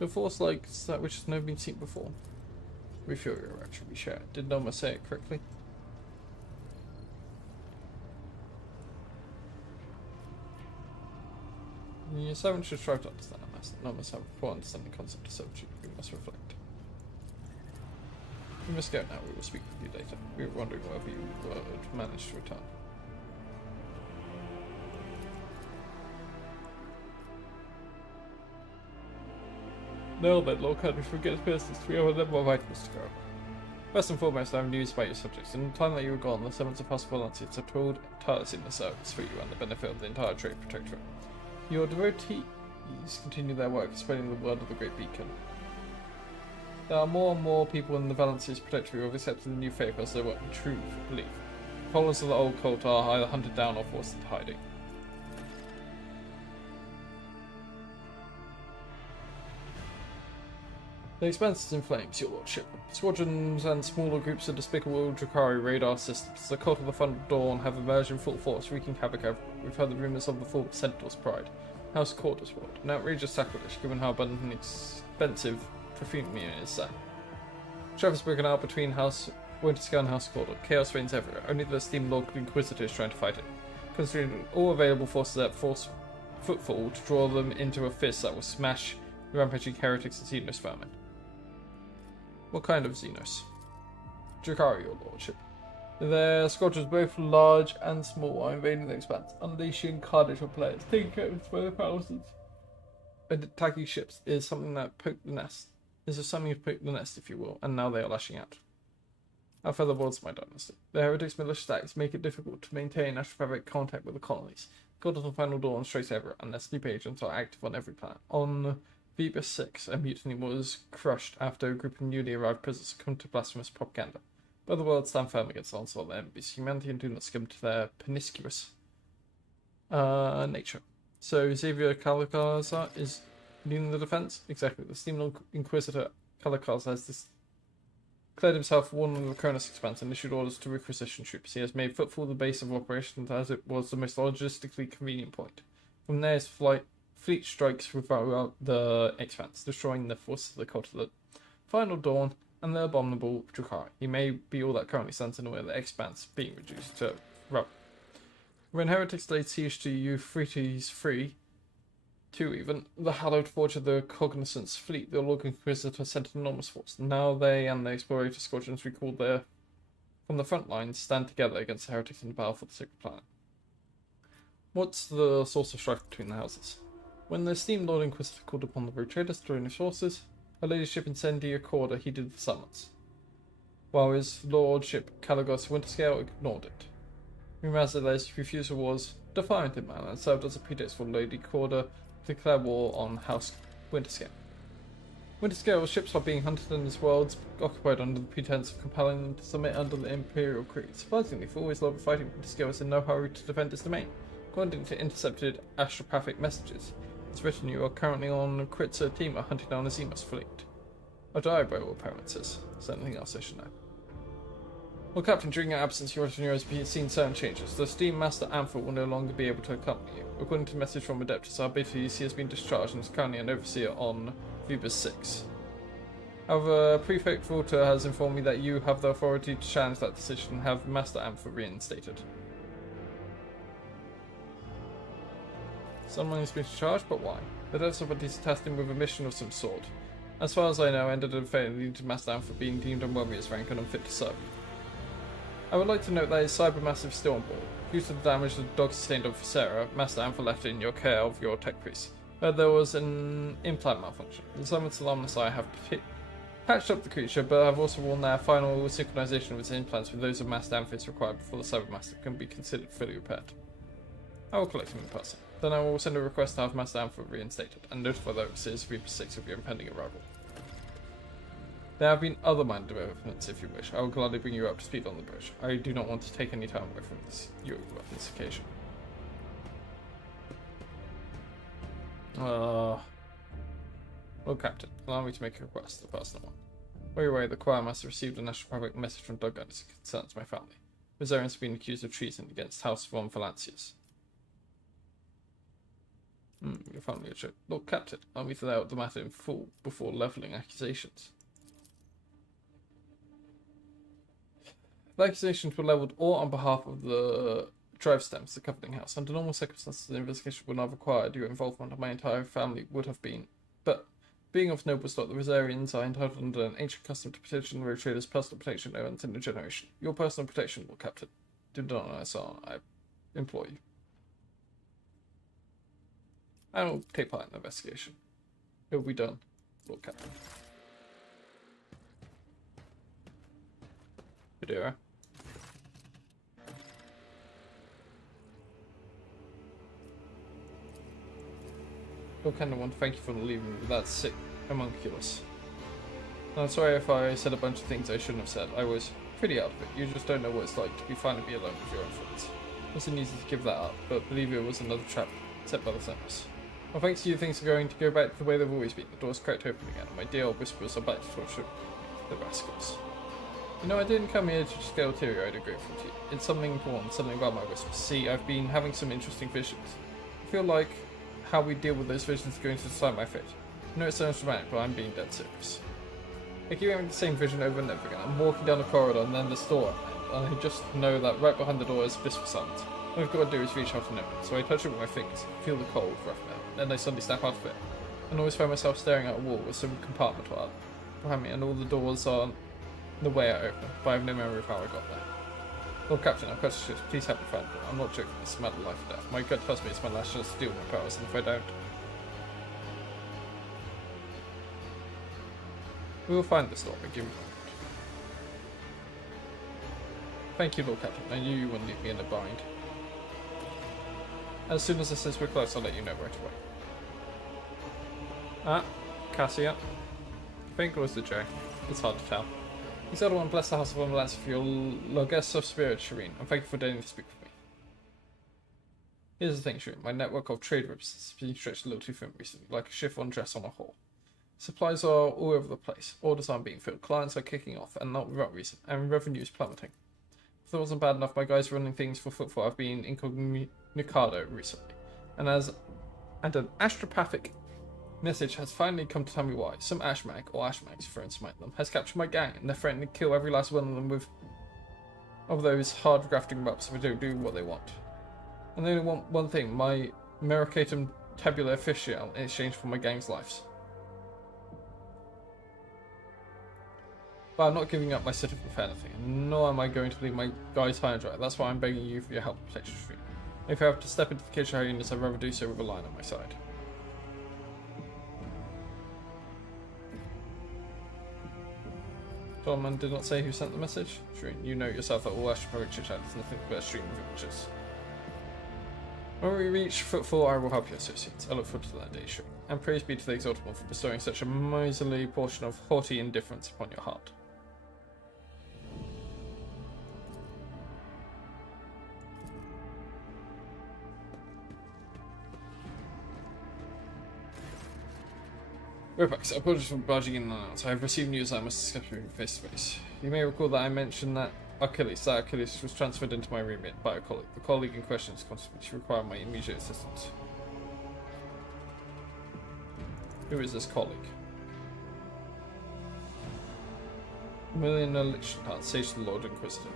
A force like that which has never been seen before. We feel your reaction. We share it. Did Noma say it correctly? Your servant should strive to understand our master. None must have a poor understanding the concept of servitude. We must reflect. We must go now. We will speak with you later. We were wondering whether you would manage to return. No, then, Lord Curtis, forget business. We have a number of items to go. First and foremost, I have news about your subjects. In the time that you were gone, the servants of Possibilities have told tirelessly in the service for you and the benefit of the entire trade protectorate. Your devotees continue their work spreading the word of the Great Beacon. There are more and more people in the Valencia's protectorate who have accepted the new faith as their true belief. Followers of the old cult are either hunted down or forced into hiding. The Expanse is in flames, your lordship. Squadrons and smaller groups of despicable Drakari radar systems, the cult of the Final Dawn, have emerged in full force, wreaking havoc everywhere. We've heard the rumours of the fall of Centaur's pride. House Quarters World. An outrageous sacrilege, given how abundant and expensive perfume is there. Strife has broken out between House Winterscale and House Quarter. Chaos reigns everywhere. Only the Steam Lord Inquisitor is trying to fight it. Considering all available forces at force footfall to draw them into a fist that will smash the rampaging heretics and Xenos vermin. What kind of Xenos? Drakari, your lordship. Their squadrons, both large and small, are invading the Expanse, unleashing carnage on players, taking captives by the thousands. And attacking ships is something that poked the nest. This is something that poked the nest, if you will, and now they are lashing out. Our fellow wards, my dynasty. The heretics' militia stacks make it difficult to maintain astropathic contact with the colonies. God of the Final Dawn strikes everywhere, and their sleep agents are active on every planet. On Phoebus 6, a mutiny was crushed after a group of newly arrived prisoners succumbed to blasphemous propaganda. But the world stand firm against the onslaught of their enemies. Humanity and do not succumb to their promiscuous nature. So Xavier Kalakaza is leading the defense? Exactly. The Steam Inquisitor Kalakaza has declared himself one of the Cronus Expanse and issued orders to requisition troops. He has made footfall the base of operations as it was the most logistically convenient point. From there, his fleet strikes throughout the Expanse, destroying the forces of the cult of the Final Dawn and the abominable Drakari. He may be all that currently stands in the way of the Expanse being reduced to rubble. When heretics laid siege to Euphrates 3, 2 even, the hallowed forge of the Cognizance fleet, the Lord Inquisitor sent an enormous force. Now they and the explorator squadrons recalled from the front lines stand together against the heretics in the battle for the sacred planet. What's the source of strife between the houses? When the esteemed Lord Inquisitor called upon the RogueTrader to join his forces, her ladyship Incendia Corda heeded the summons, while his lordship Calagos Winterscale ignored it. Rumazile's refusal was defiant in manner and served as a pretext for Lady Corda to declare war on House Winterscale. Winterscale's ships are being hunted and his worlds occupied under the pretense of compelling them to submit under the Imperial Creed. Surprisingly, for all his love of fighting, Winterscale is in no hurry to defend his domain. According to intercepted astropathic messages, his retinue are currently on Kritza Tima hunting down a Xenos fleet. A diablo appearances. Is there anything else I should know? Well, Captain, during your absence, your retinue has seen certain changes. The Steam Master Ampha will no longer be able to accompany you. According to a message from Adeptus Arbites, he has been discharged and is currently an overseer on Phoebus 6. However, Prefect Volta has informed me that you have the authority to challenge that decision and have Master Ampha reinstated. Someone has been discharged, but why? The Adeptus Arbites tasked him with a mission of some sort. As far as I know, ended in failing leading to Master Ampha being deemed unworthy as rank and unfit to serve. I would like to note that his Cybermassive is still on board. Due to the damage the dog sustained on Visera, Master Ampha left it in your care of your tech priest. Heard there was an implant malfunction. The Summons Alumnus I have patched up the creature, but have also warned that final synchronization of its implants with those of Master Ampha is required before the Cybermassive can be considered fully repaired. I will collect him in person. Then I will send a request to have Master Ampha reinstated, and notify the overseers of Phoebus 6 of your impending arrival. There have been other minor developments, if you wish. I will gladly bring you up to speed on the bridge. I do not want to take any time away from this occasion. Well, Captain, allow me to make a request, a personal one. While you're away, the choir master received a national private message from Doug as it concerns my family. Viserians have been accused of treason against House von Valancius. Your family are true. Lord Captain, allow me to lay out the matter in full before levelling accusations. The accusations were levelled all on behalf of the drive stems, the governing house. Under normal circumstances, the investigation would not have required your involvement, and my entire family would have been. But, being of noble stock, the Rosarians are entitled under an ancient custom to petition RogueTrader's personal protection once in a generation. Your personal protection, Lord Captain. Do not answer, I implore you. I will take part in the investigation. It will be done, Lord Captain. Fedora. Lord Captain, I want to thank you for leaving me with that sick homunculus. I'm sorry if I said a bunch of things I shouldn't have said. I was pretty out of it. You just don't know what it's like to be finally be alone with your own thoughts. It wasn't easy to give that up, but believe it was another trap set by the Tempest. Well, thanks to you, things are going to go back to the way they've always been. The door's cracked open again, and my dear old whisperers are back to torture the rascals. You know, I didn't come here to just get teary-eyed or grateful to you. It's something important, something about my whispers. See, I've been having some interesting visions. I feel like how we deal with those visions is going to decide my fate. I know it sounds dramatic, but I'm being dead serious. I keep having the same vision over and over again. I'm walking down the corridor and then the door, and I just know that right behind the door is this silence. All I've got to do is reach out and open it. So I touch it with my fingers, feel the cold, rough air. Then I suddenly snap out of it, and always find myself staring at a wall with some compartment behind me, and all the doors are the way I open, but I have no memory of how I got there. Lord Captain, I've got to shoot. Please help me find them. I'm not joking, it's a matter of life or death. My gut tells me it's my last chance to deal with my powers, and if I don't... We will find this door, but give me a moment. Thank you, Lord Captain. I knew you wouldn't leave me in a bind. As soon as this is we're close, I'll let you know right away. Ah, Cassia. I think it was the J. It's hard to tell. He's the other one, bless the house of Unbalance for your Logess of Spirit, Shireen, and thank you for daring to speak with me. Here's the thing, Shireen. My network of trade routes has been stretched a little too thin recently, like a chiffon dress on a whole. Supplies are all over the place, orders aren't being filled, clients are kicking off, and not without reason, and revenue is plummeting. If it wasn't bad enough, my guys running things for Footfall have been incommunicado recently, and an astropathic message has finally come to tell me why. Some Ashmag, or Ashmags for instance them, has captured my gang, and they're threatening to kill every last one of them with those hard grafting reps if I don't do what they want. And they only want one thing, my Mericatum Tabula Official in exchange for my gang's lives. But I'm not giving up my citizen for anything, nor am I going to leave my guys high and dry. That's why I'm begging you for your help to protect Street. If I have to step into the kitchen hyenas, I'd rather do so with a lion on my side. Solomon did not say who sent the message. Shireen, you know yourself that all astropathic chit-chat is nothing but a stream of images. When we reach Footfall, I will help you, associates. I look forward to that day, Shireen. And praise be to the Exalted One for bestowing such a miserly portion of haughty indifference upon your heart. Ropax, apologies for barging in and out. I have received news I must discuss with you face to face. You may recall that I mentioned that Achilles was transferred into my remit by a colleague. The colleague in question is constantly requiring my immediate assistance. Who is this colleague? Millionaire Lichtenhardt, Sage to the Lord Inquisitor.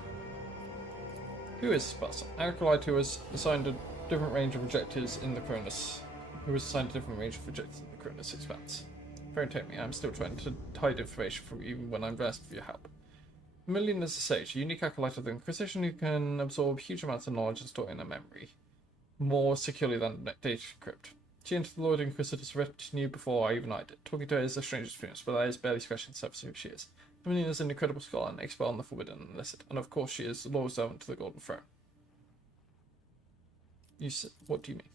Who is this person? An acolyte who was assigned a different range of objectives in the Cronus. Expanse. Don't take me, I'm still trying to hide information from you even when I'm asking for your help. Million is a sage, a unique acolyte of the Inquisition who can absorb huge amounts of knowledge and store in a memory, more securely than data crypt. She entered the Lord Inquisitor's retinue before I even eyed it. Talking to her is a strange experience, but that is barely scratching the surface of who she is. Million is an incredible scholar, an expert on the forbidden and illicit, and of course she is the Lord's servant to the Golden Throne. What do you mean?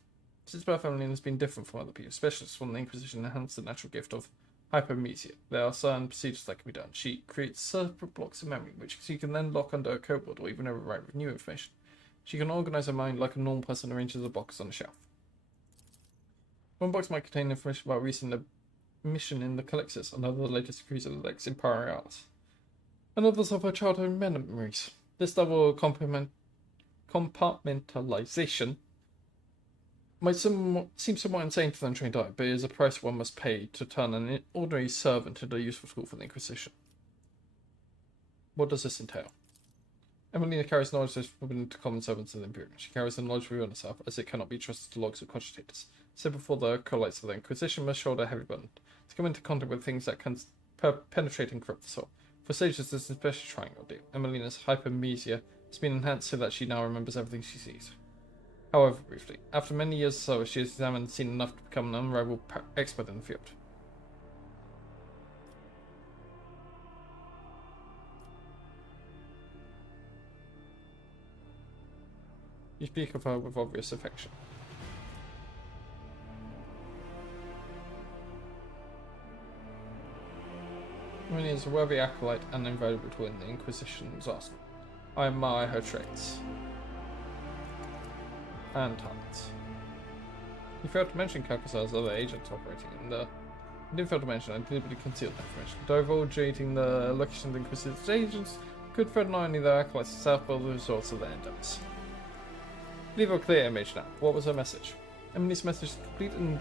Since birth, Emmeline has been different from other people. Specialists from the Inquisition enhance the natural gift of hypermnesia. There are certain procedures that can be done. She creates separate blocks of memory, which she can then lock under a code or even overwrite with new information. She can organize her mind like a normal person arranges the boxes on a shelf. One box might contain information about a recent mission in the Calixis, another the latest cruise of the Lex Imperialis, and others of her childhood memories. This double compartmentalization might seem somewhat insane to the untrained eye, but it is a price one must pay to turn an ordinary servant into a useful tool for the Inquisition. What does this entail? Emelina carries knowledge that is forbidden to common servants of the Imperium. She carries the knowledge within herself, as it cannot be trusted to logs or cogitators. So before the acolytes of the Inquisition must shoulder a heavy burden to come into contact with things that can penetrate and corrupt the soul. For sages, this is an especially trying ordeal. Emelina's hypermnesia has been enhanced so that she now remembers everything she sees. However, briefly, after many years or so, she has examined and seen enough to become an unrivaled expert in the field. You speak of her with obvious affection. Emily is a worthy acolyte and invaluable tool in the Inquisition's arsenal. I admire her traits and talents. You failed to mention Kakusa's other agents operating in the... You didn't fail to mention, I deliberately concealed that information. Divulging the location of the Inquisitor's agents could threaten not only their acolytes itself, but the results of their endeavors. Leave a clear image now. What was her message? Emily's message is complete and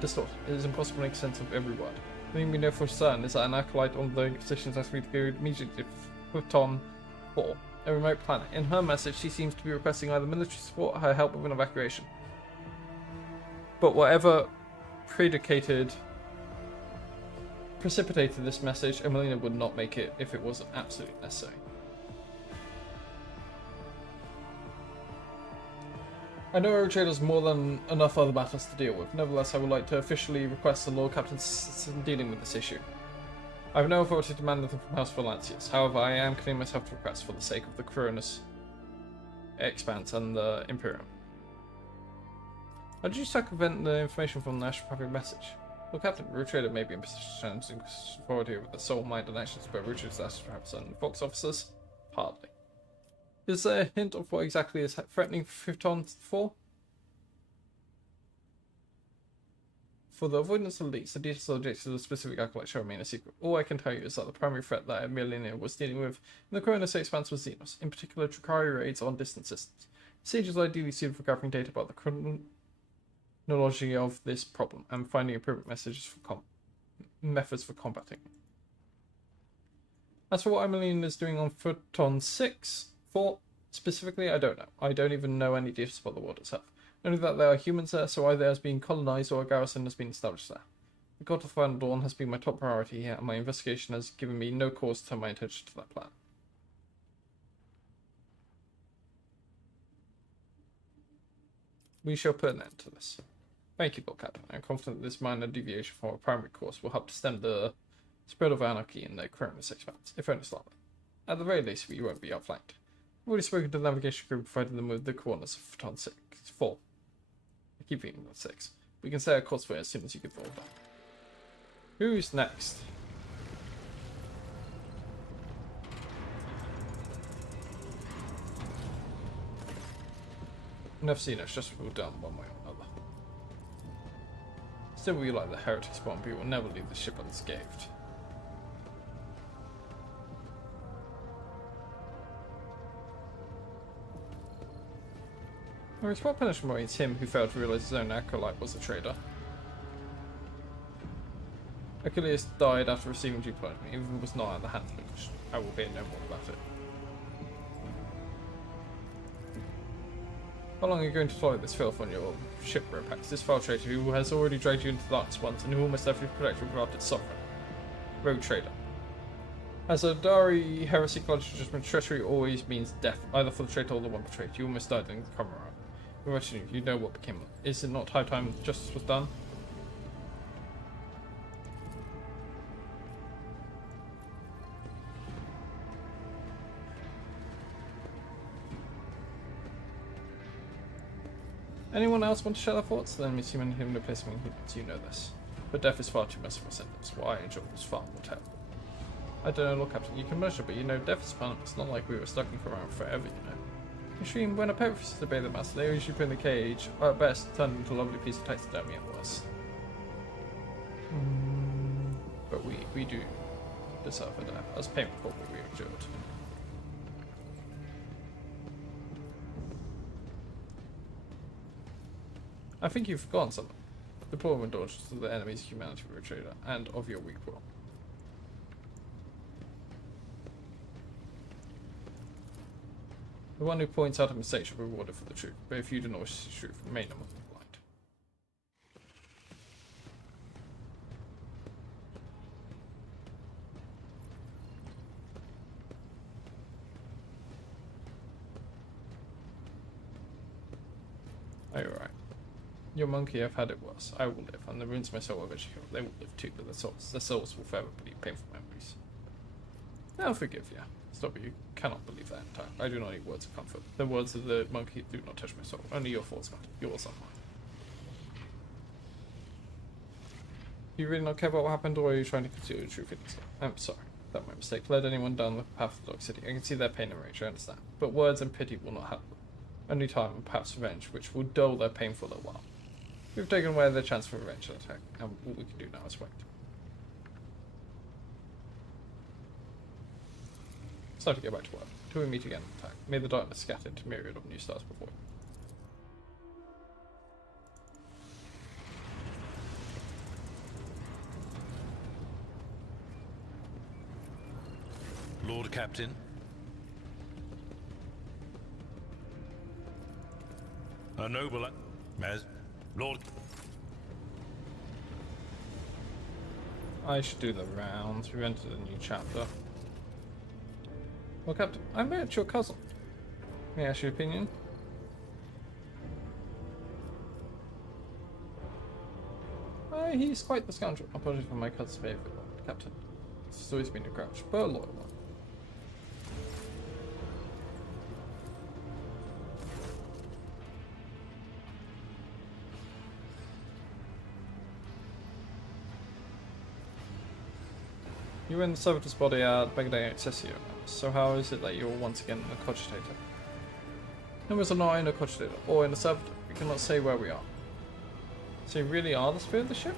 distorted. It is impossible to make sense of every word. The thing we know for certain is that an acolyte on the Inquisition's asked me to go immediately to Photon 4, a remote planet. In her message, she seems to be requesting either military support or her help with an evacuation. But whatever precipitated this message, Emelina would not make it if it wasn't absolutely necessary. I know RogueTrader has more than enough other matters to deal with. Nevertheless, I would like to officially request the Lord Captain's assistance in dealing with this issue. I have no authority to demand anything from House Valancius. However, I am committing myself to request for the sake of the Coronis Expanse and the Imperium. How did you circumvent the information from the National Public Message? Well, Captain, RogueTrader may be in position to authority over the soul, mind, and actions, but RogueTrader's Astro and Fox officers? Hardly. Is there a hint of what exactly is threatening Photon 4? For the avoidance of leaks, the details subject of the specific acolyte shall remain a secret. All I can tell you is that the primary threat that Emiliana was dealing with in the Coronis Expanse was Xenos, in particular Drukhari raids on distant systems. The Siege is ideally suited for gathering data about the chronology of this problem and finding appropriate methods for combating it. As for what Emiliana is doing on Photon 4, specifically, I don't know. I don't even know any details about the world itself. Only that there are humans there, so either it has been colonized or a garrison has been established there. The God of the Final Dawn has been my top priority here, and my investigation has given me no cause to turn my attention to that plan. We shall put an end to this. Thank you, Lord Captain. I am confident that this minor deviation from our primary course will help to stem the spread of anarchy in the Coronis Expanse, if only slightly. At the very least, we won't be outflanked. I've already spoken to the navigation crew, providing them with the coordinates of Photon 4. I keep thinking about 6. We can set a course for it as soon as you get all done. Who's next? Never seen it, just we'll down one way or another. Still, we like the heretic spawn, but we will never leave the ship unscathed. What punishment awaits him who failed to realize his own acolyte was a traitor? Achilles died after receiving due punishment, even if it was not at the hands of Lucas. I will hear no more about it. How long are you going to follow this filth on your ship, Ropax? This foul traitor who has already dragged you into the darkness once and who almost every protector corrupted sovereign. RogueTrader. As a Dari heresy college judgment, treachery always means death, either for the traitor or the one betrayed. You almost died in the Commonwealth. You know what became of it. Is it not high time justice was done? Anyone else want to share their thoughts? Then miss human him replacing humans, you know this. But death is far too merciful a sentence. What I enjoy was far more terrible. I don't know, Lord Captain, you can measure, but you know death is fun. It's not like we were stuck around forever, you know. Extreme, when a pet refuses to obey the master, they usually put in the cage, or at best, turn into a lovely piece of taxidermy at worst. But we do deserve a death, as payment for what we endured. I think you've forgotten something. Deplore indulgence to the enemy's humanity, RogueTrader, and of your weak will. The one who points out a mistake shall be rewarded for the truth, but if you do not wish to see the truth, remain among the blind. Are you alright? Your monkey have had it worse. I will live, and the runes of my soul will eventually heal. They will live too, but their souls will forever believe painful memories. I'll forgive you. Stop it, you cannot believe that in time. I do not need words of comfort. The words of the monkey do not touch my soul. Only your thoughts matter. Yours are mine. Do you really not care about what happened, or are you trying to conceal your true feelings? I'm sorry. That my mistake led anyone down the path of the Dark City. I can see their pain and rage, I understand. But words and pity will not help them. Only time and perhaps revenge, which will dull their pain for a little while. We've taken away their chance for a ranged attack, and all we can do now is wait. It's time to get back to work. Till we meet again and attack. May the darkness scatter into myriad of new stars before you. Lord Captain. A noble as Lord. I should do the rounds. We've entered a new chapter. Well, Captain, I met your cousin. May I ask your opinion? He's quite the scoundrel. Apologies for my cousin's favourite, Captain. He's always been a grouch, but a loyal one. You were in the servitor's body at Baghdad Excessio, so how is it that you're once again in a cogitator? Numbers are not in a cogitator, or in a servitor. We cannot say where we are. So you really are the spirit of the ship?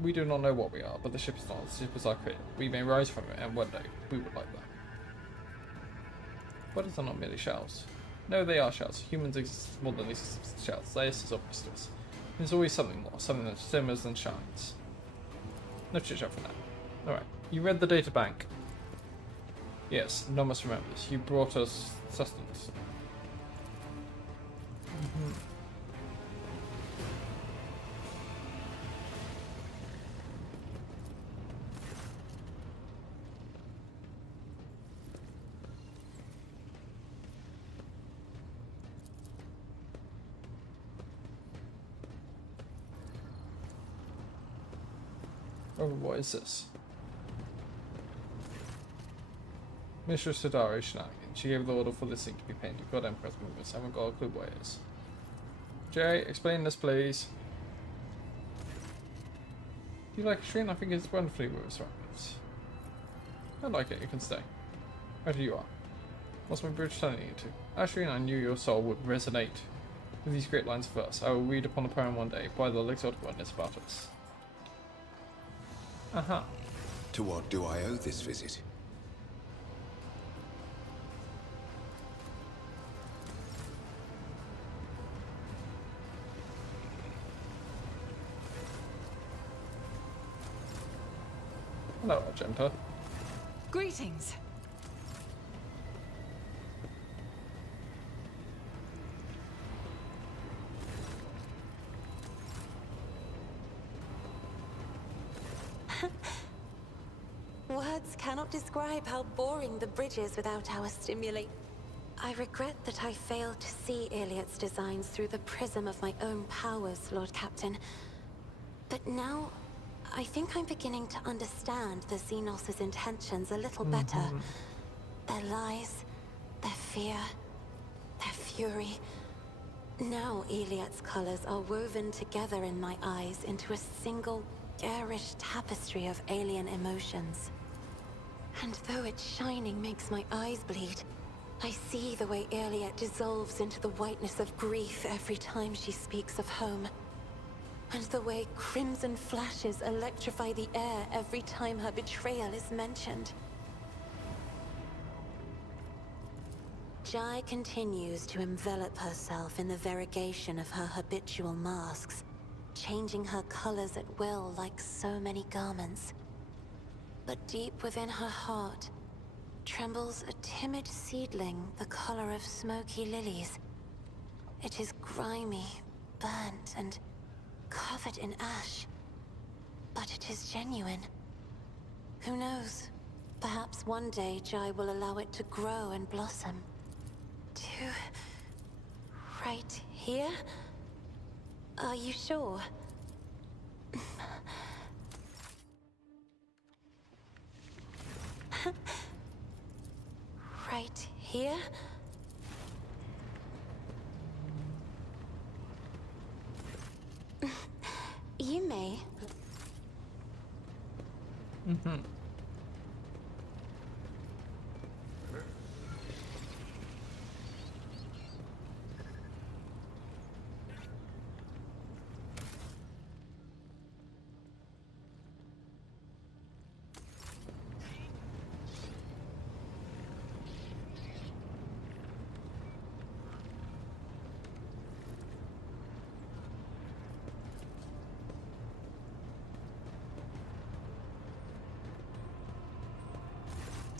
We do not know what we are, but the ship is not. The ship is our creator. We may rise from it, and one day, we would like that. Bodies are not merely shells. No, they are shells. Humans exist more than these shells. This is obvious to us. There's always something more, something that shimmers and shines. No chit-chat for now. Alright, you read the data bank. Yes, Nomus remembers. You brought us sustenance. Oh, what is this? Mistress Sadari shenanigans. She gave the order for this thing to be painted. God Emperor's movements. I haven't got a clue what it is. Jay, explain this, please. Do you like Ashreen? I think it's wonderfully with surroundings. I like it. You can stay. Where you are. What's my bridge telling you to? Ashreen, I knew your soul would resonate with these great lines first. I will read upon the poem one day by the exalted witness about us. Aha. To what do I owe this visit? Hello, Argenta. Greetings. Words cannot describe how boring the bridge is without our stimuli. I regret that I failed to see Iliad's designs through the prism of my own powers, Lord Captain. But now, I think I'm beginning to understand the Xenos' intentions a little better. Their lies, their fear, their fury. Now Iliad's colors are woven together in my eyes into a single, garish tapestry of alien emotions. And though its shining makes my eyes bleed, I see the way Iliad dissolves into the whiteness of grief every time she speaks of home. And the way crimson flashes electrify the air every time her betrayal is mentioned. Jai continues to envelop herself in the variegation of her habitual masks, changing her colors at will like so many garments. But deep within her heart trembles a timid seedling the color of smoky lilies. It is grimy, burnt, and covered in ash. But it is genuine. Who knows? Perhaps one day Jai will allow it to grow and blossom. To... right here? Are you sure? Right here? You may.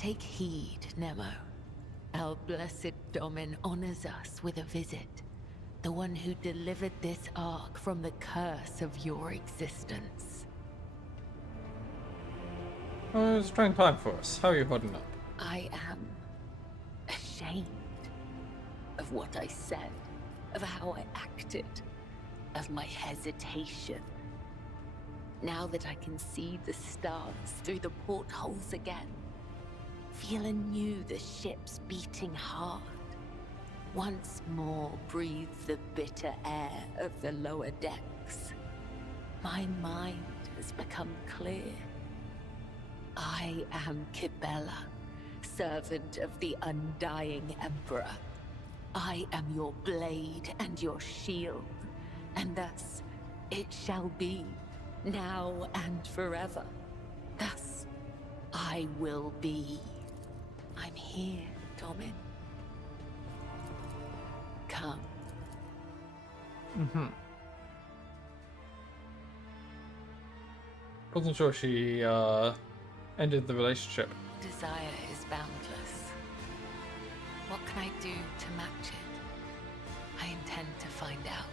Take heed, Nemo. Our blessed Domin honors us with a visit. The one who delivered this ark from the curse of your existence. Oh, it's trying time for us. How are you holding up? I am ashamed of what I said, of how I acted, of my hesitation. Now that I can see the stars through the portholes again, feel anew the ship's beating heart, once more breathe the bitter air of the lower decks, my mind has become clear. I am Kibella, servant of the undying Emperor. I am your blade and your shield, and thus it shall be, now and forever. Thus I will be. I'm here, Domin. Come. Wasn't sure she ended the relationship. Desire is boundless. What can I do to match it? I intend to find out.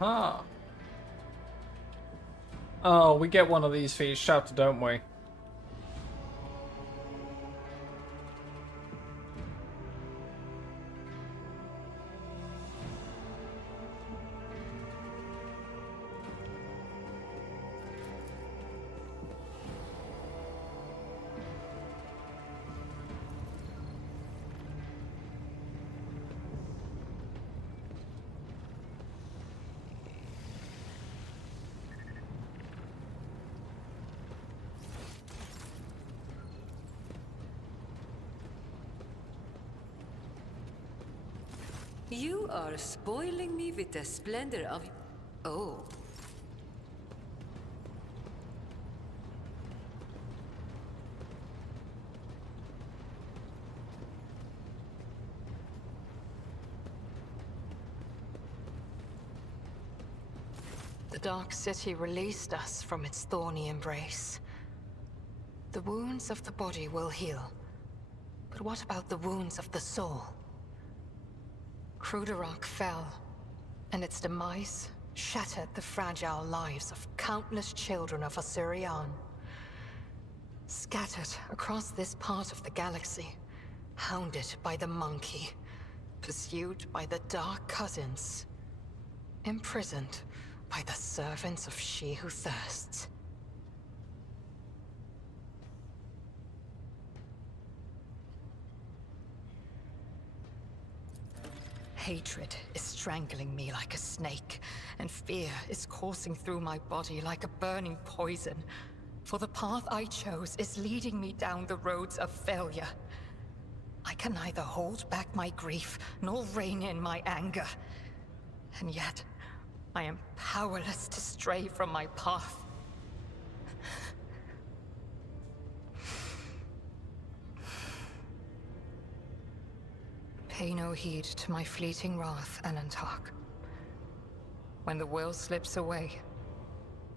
Aha. Oh, we get one of these for each chapter, don't we? You are spoiling me with the splendor of... Oh. The Dark City released us from its thorny embrace. The wounds of the body will heal. But what about the wounds of the soul? Cruderach fell, and its demise shattered the fragile lives of countless children of Osirian. Scattered across this part of the galaxy, hounded by the monkey, pursued by the Dark Cousins, imprisoned by the servants of She Who Thirsts. Hatred is strangling me like a snake, and fear is coursing through my body like a burning poison. For the path I chose is leading me down the roads of failure. I can neither hold back my grief nor rein in my anger. And yet, I am powerless to stray from my path. Pay no heed to my fleeting wrath, Alantark. When the will slips away,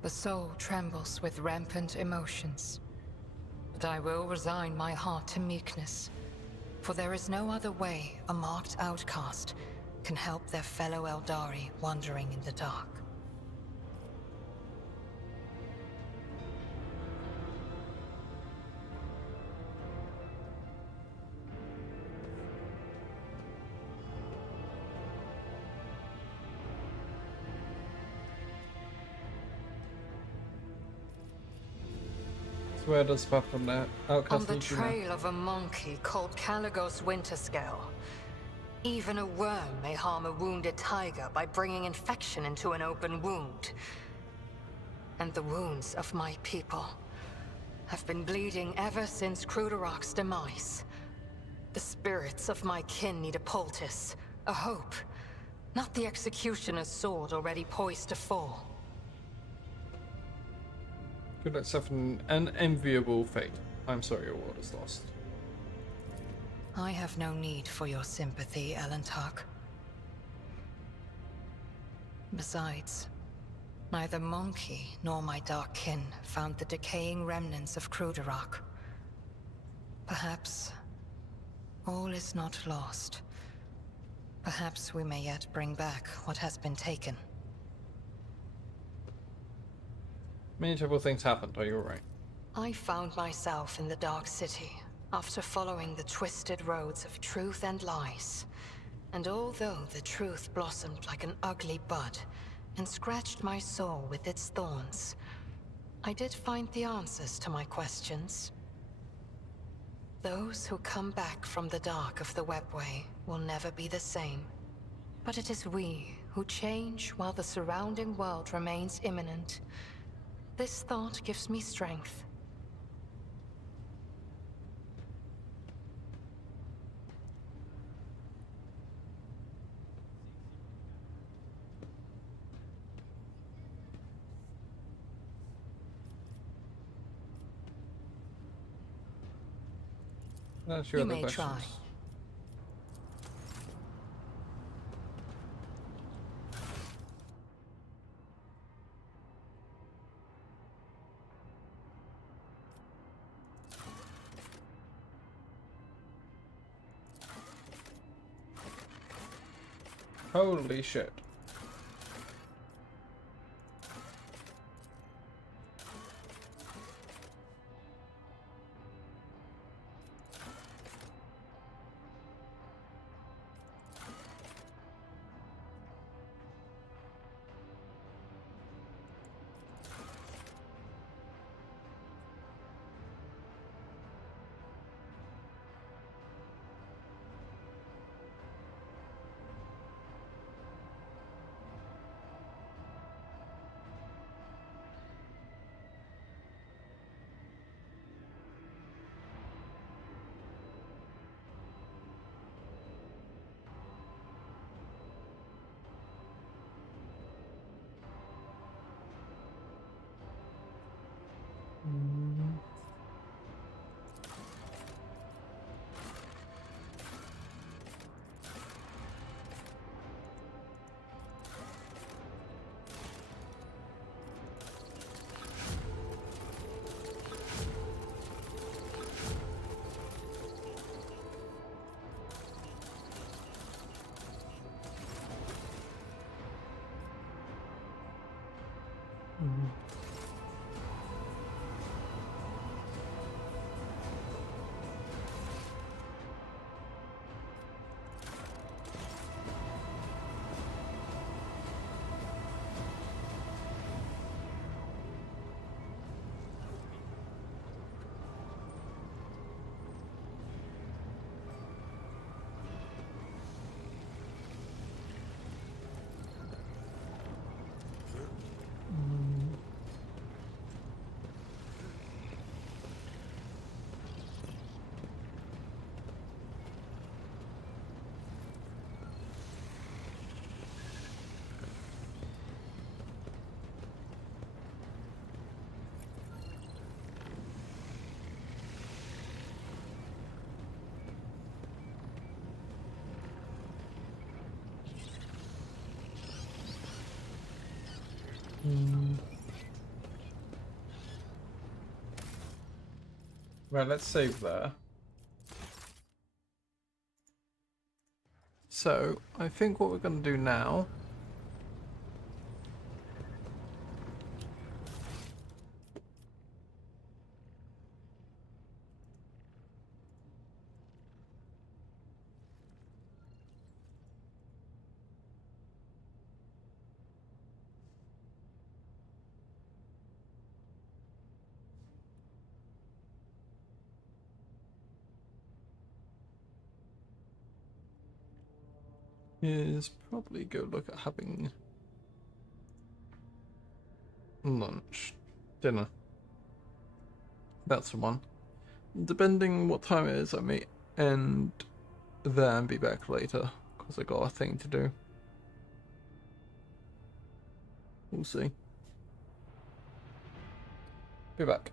the soul trembles with rampant emotions. But I will resign my heart to meekness, for there is no other way a marked outcast can help their fellow Eldari wandering in the dark. Where does path from there? Outcast On the leads you now. trail of a monkey called Caligos Winterscale. Even a worm may harm a wounded tiger by bringing infection into an open wound. And the wounds of my people have been bleeding ever since Crudarach's demise. The spirits of my kin need a poultice, a hope, not the executioner's sword already poised to fall. Good luck suffering an enviable fate. I'm sorry your world is lost. I have no need for your sympathy, Alantark. Besides, neither Monkey nor my dark kin found the decaying remnants of Crudarach. Perhaps all is not lost. Perhaps we may yet bring back what has been taken. Many terrible things happened, are you alright? I found myself in the Dark City after following the twisted roads of truth and lies. And although the truth blossomed like an ugly bud and scratched my soul with its thorns, I did find the answers to my questions. Those who come back from the dark of the webway will never be the same. But it is we who change while the surrounding world remains imminent. This thought gives me strength. That's your You other may questions. try. Holy shit. Right, let's save there. So, I think what we're going to do now is probably go look at having lunch, dinner. That's the one. Depending what time it is, I may end there and be back later because I got a thing to do. We'll see. Be back.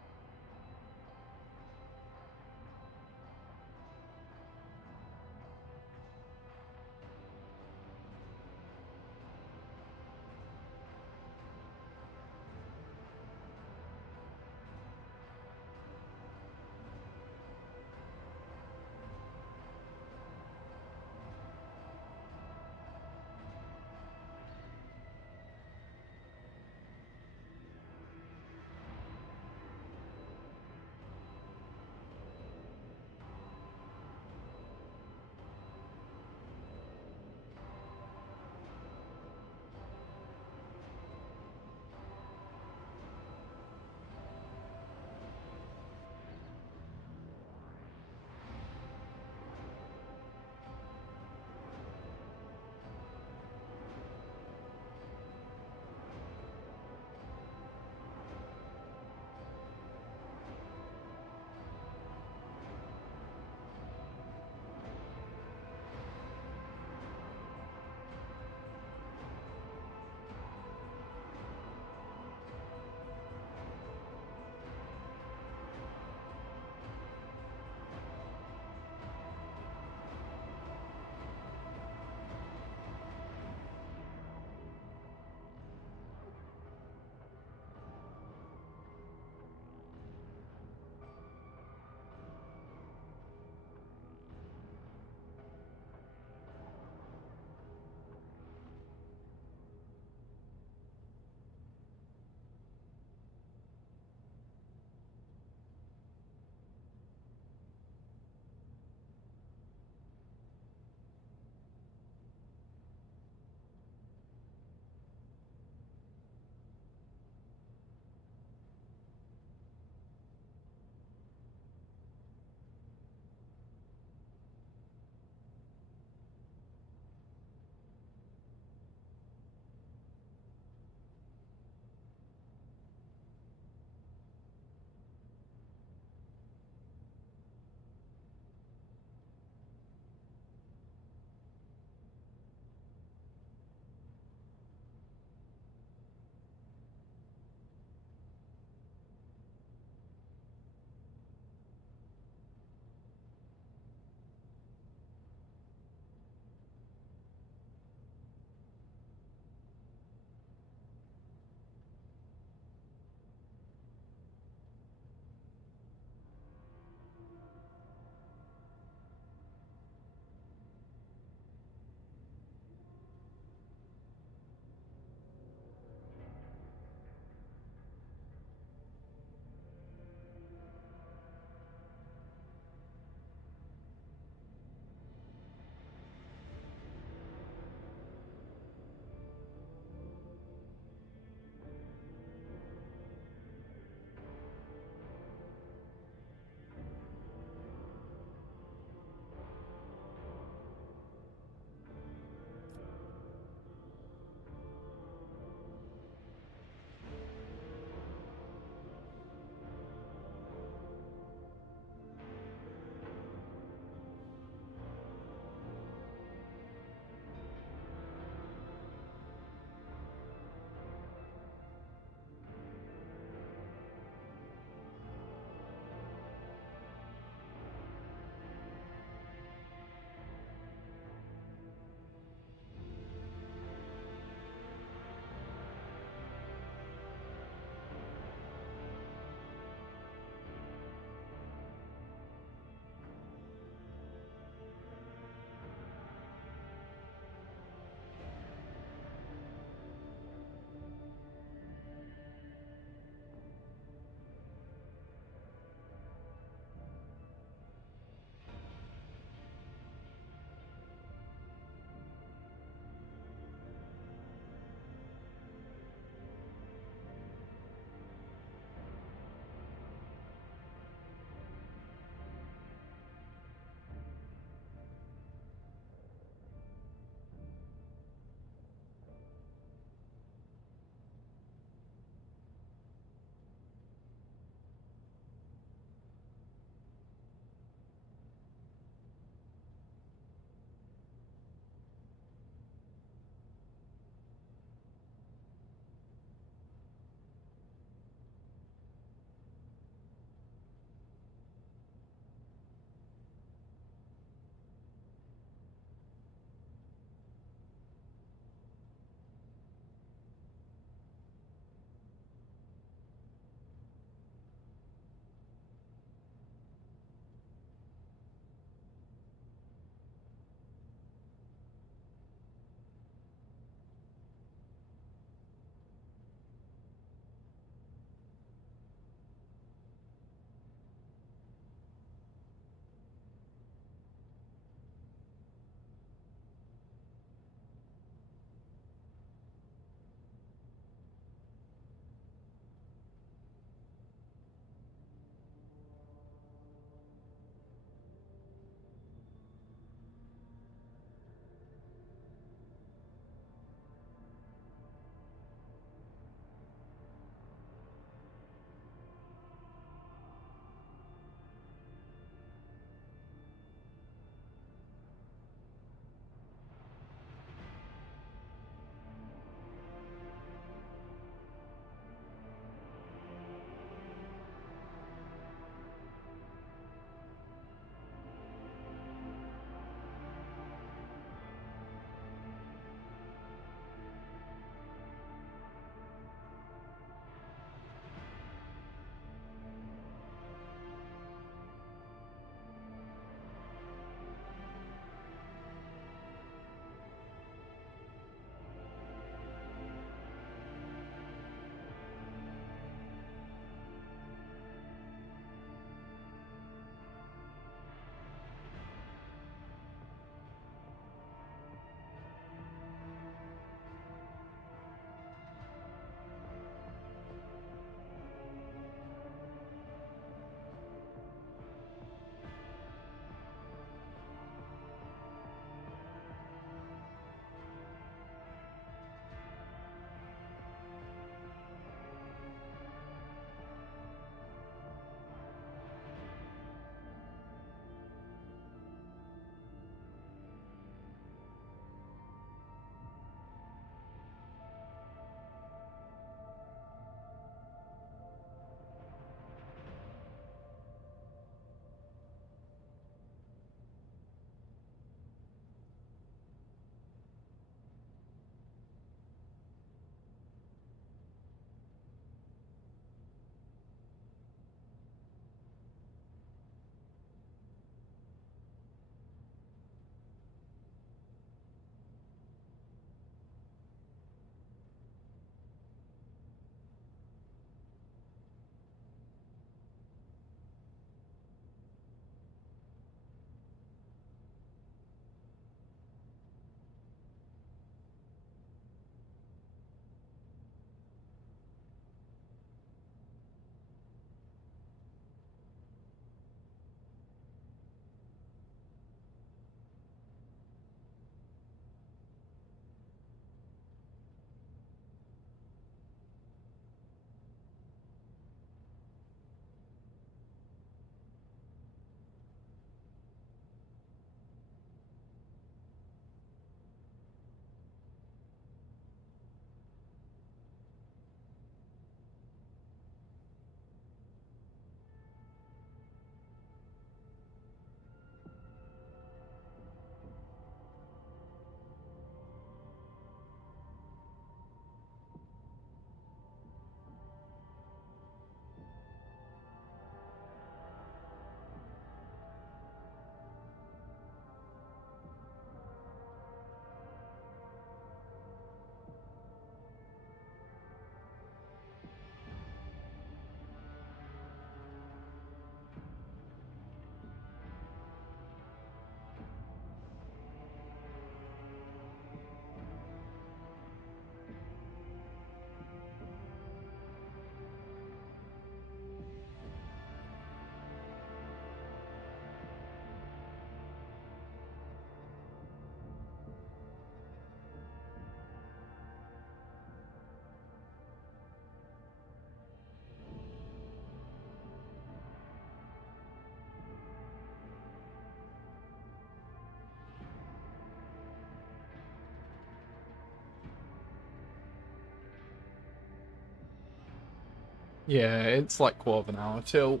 Yeah, it's like quarter of an hour till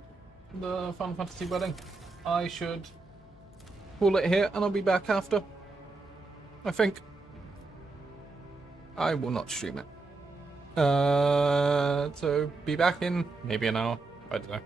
the Final Fantasy wedding. I should call it here and I'll be back after. I think. I will not stream it. So be back in maybe an hour. I don't know.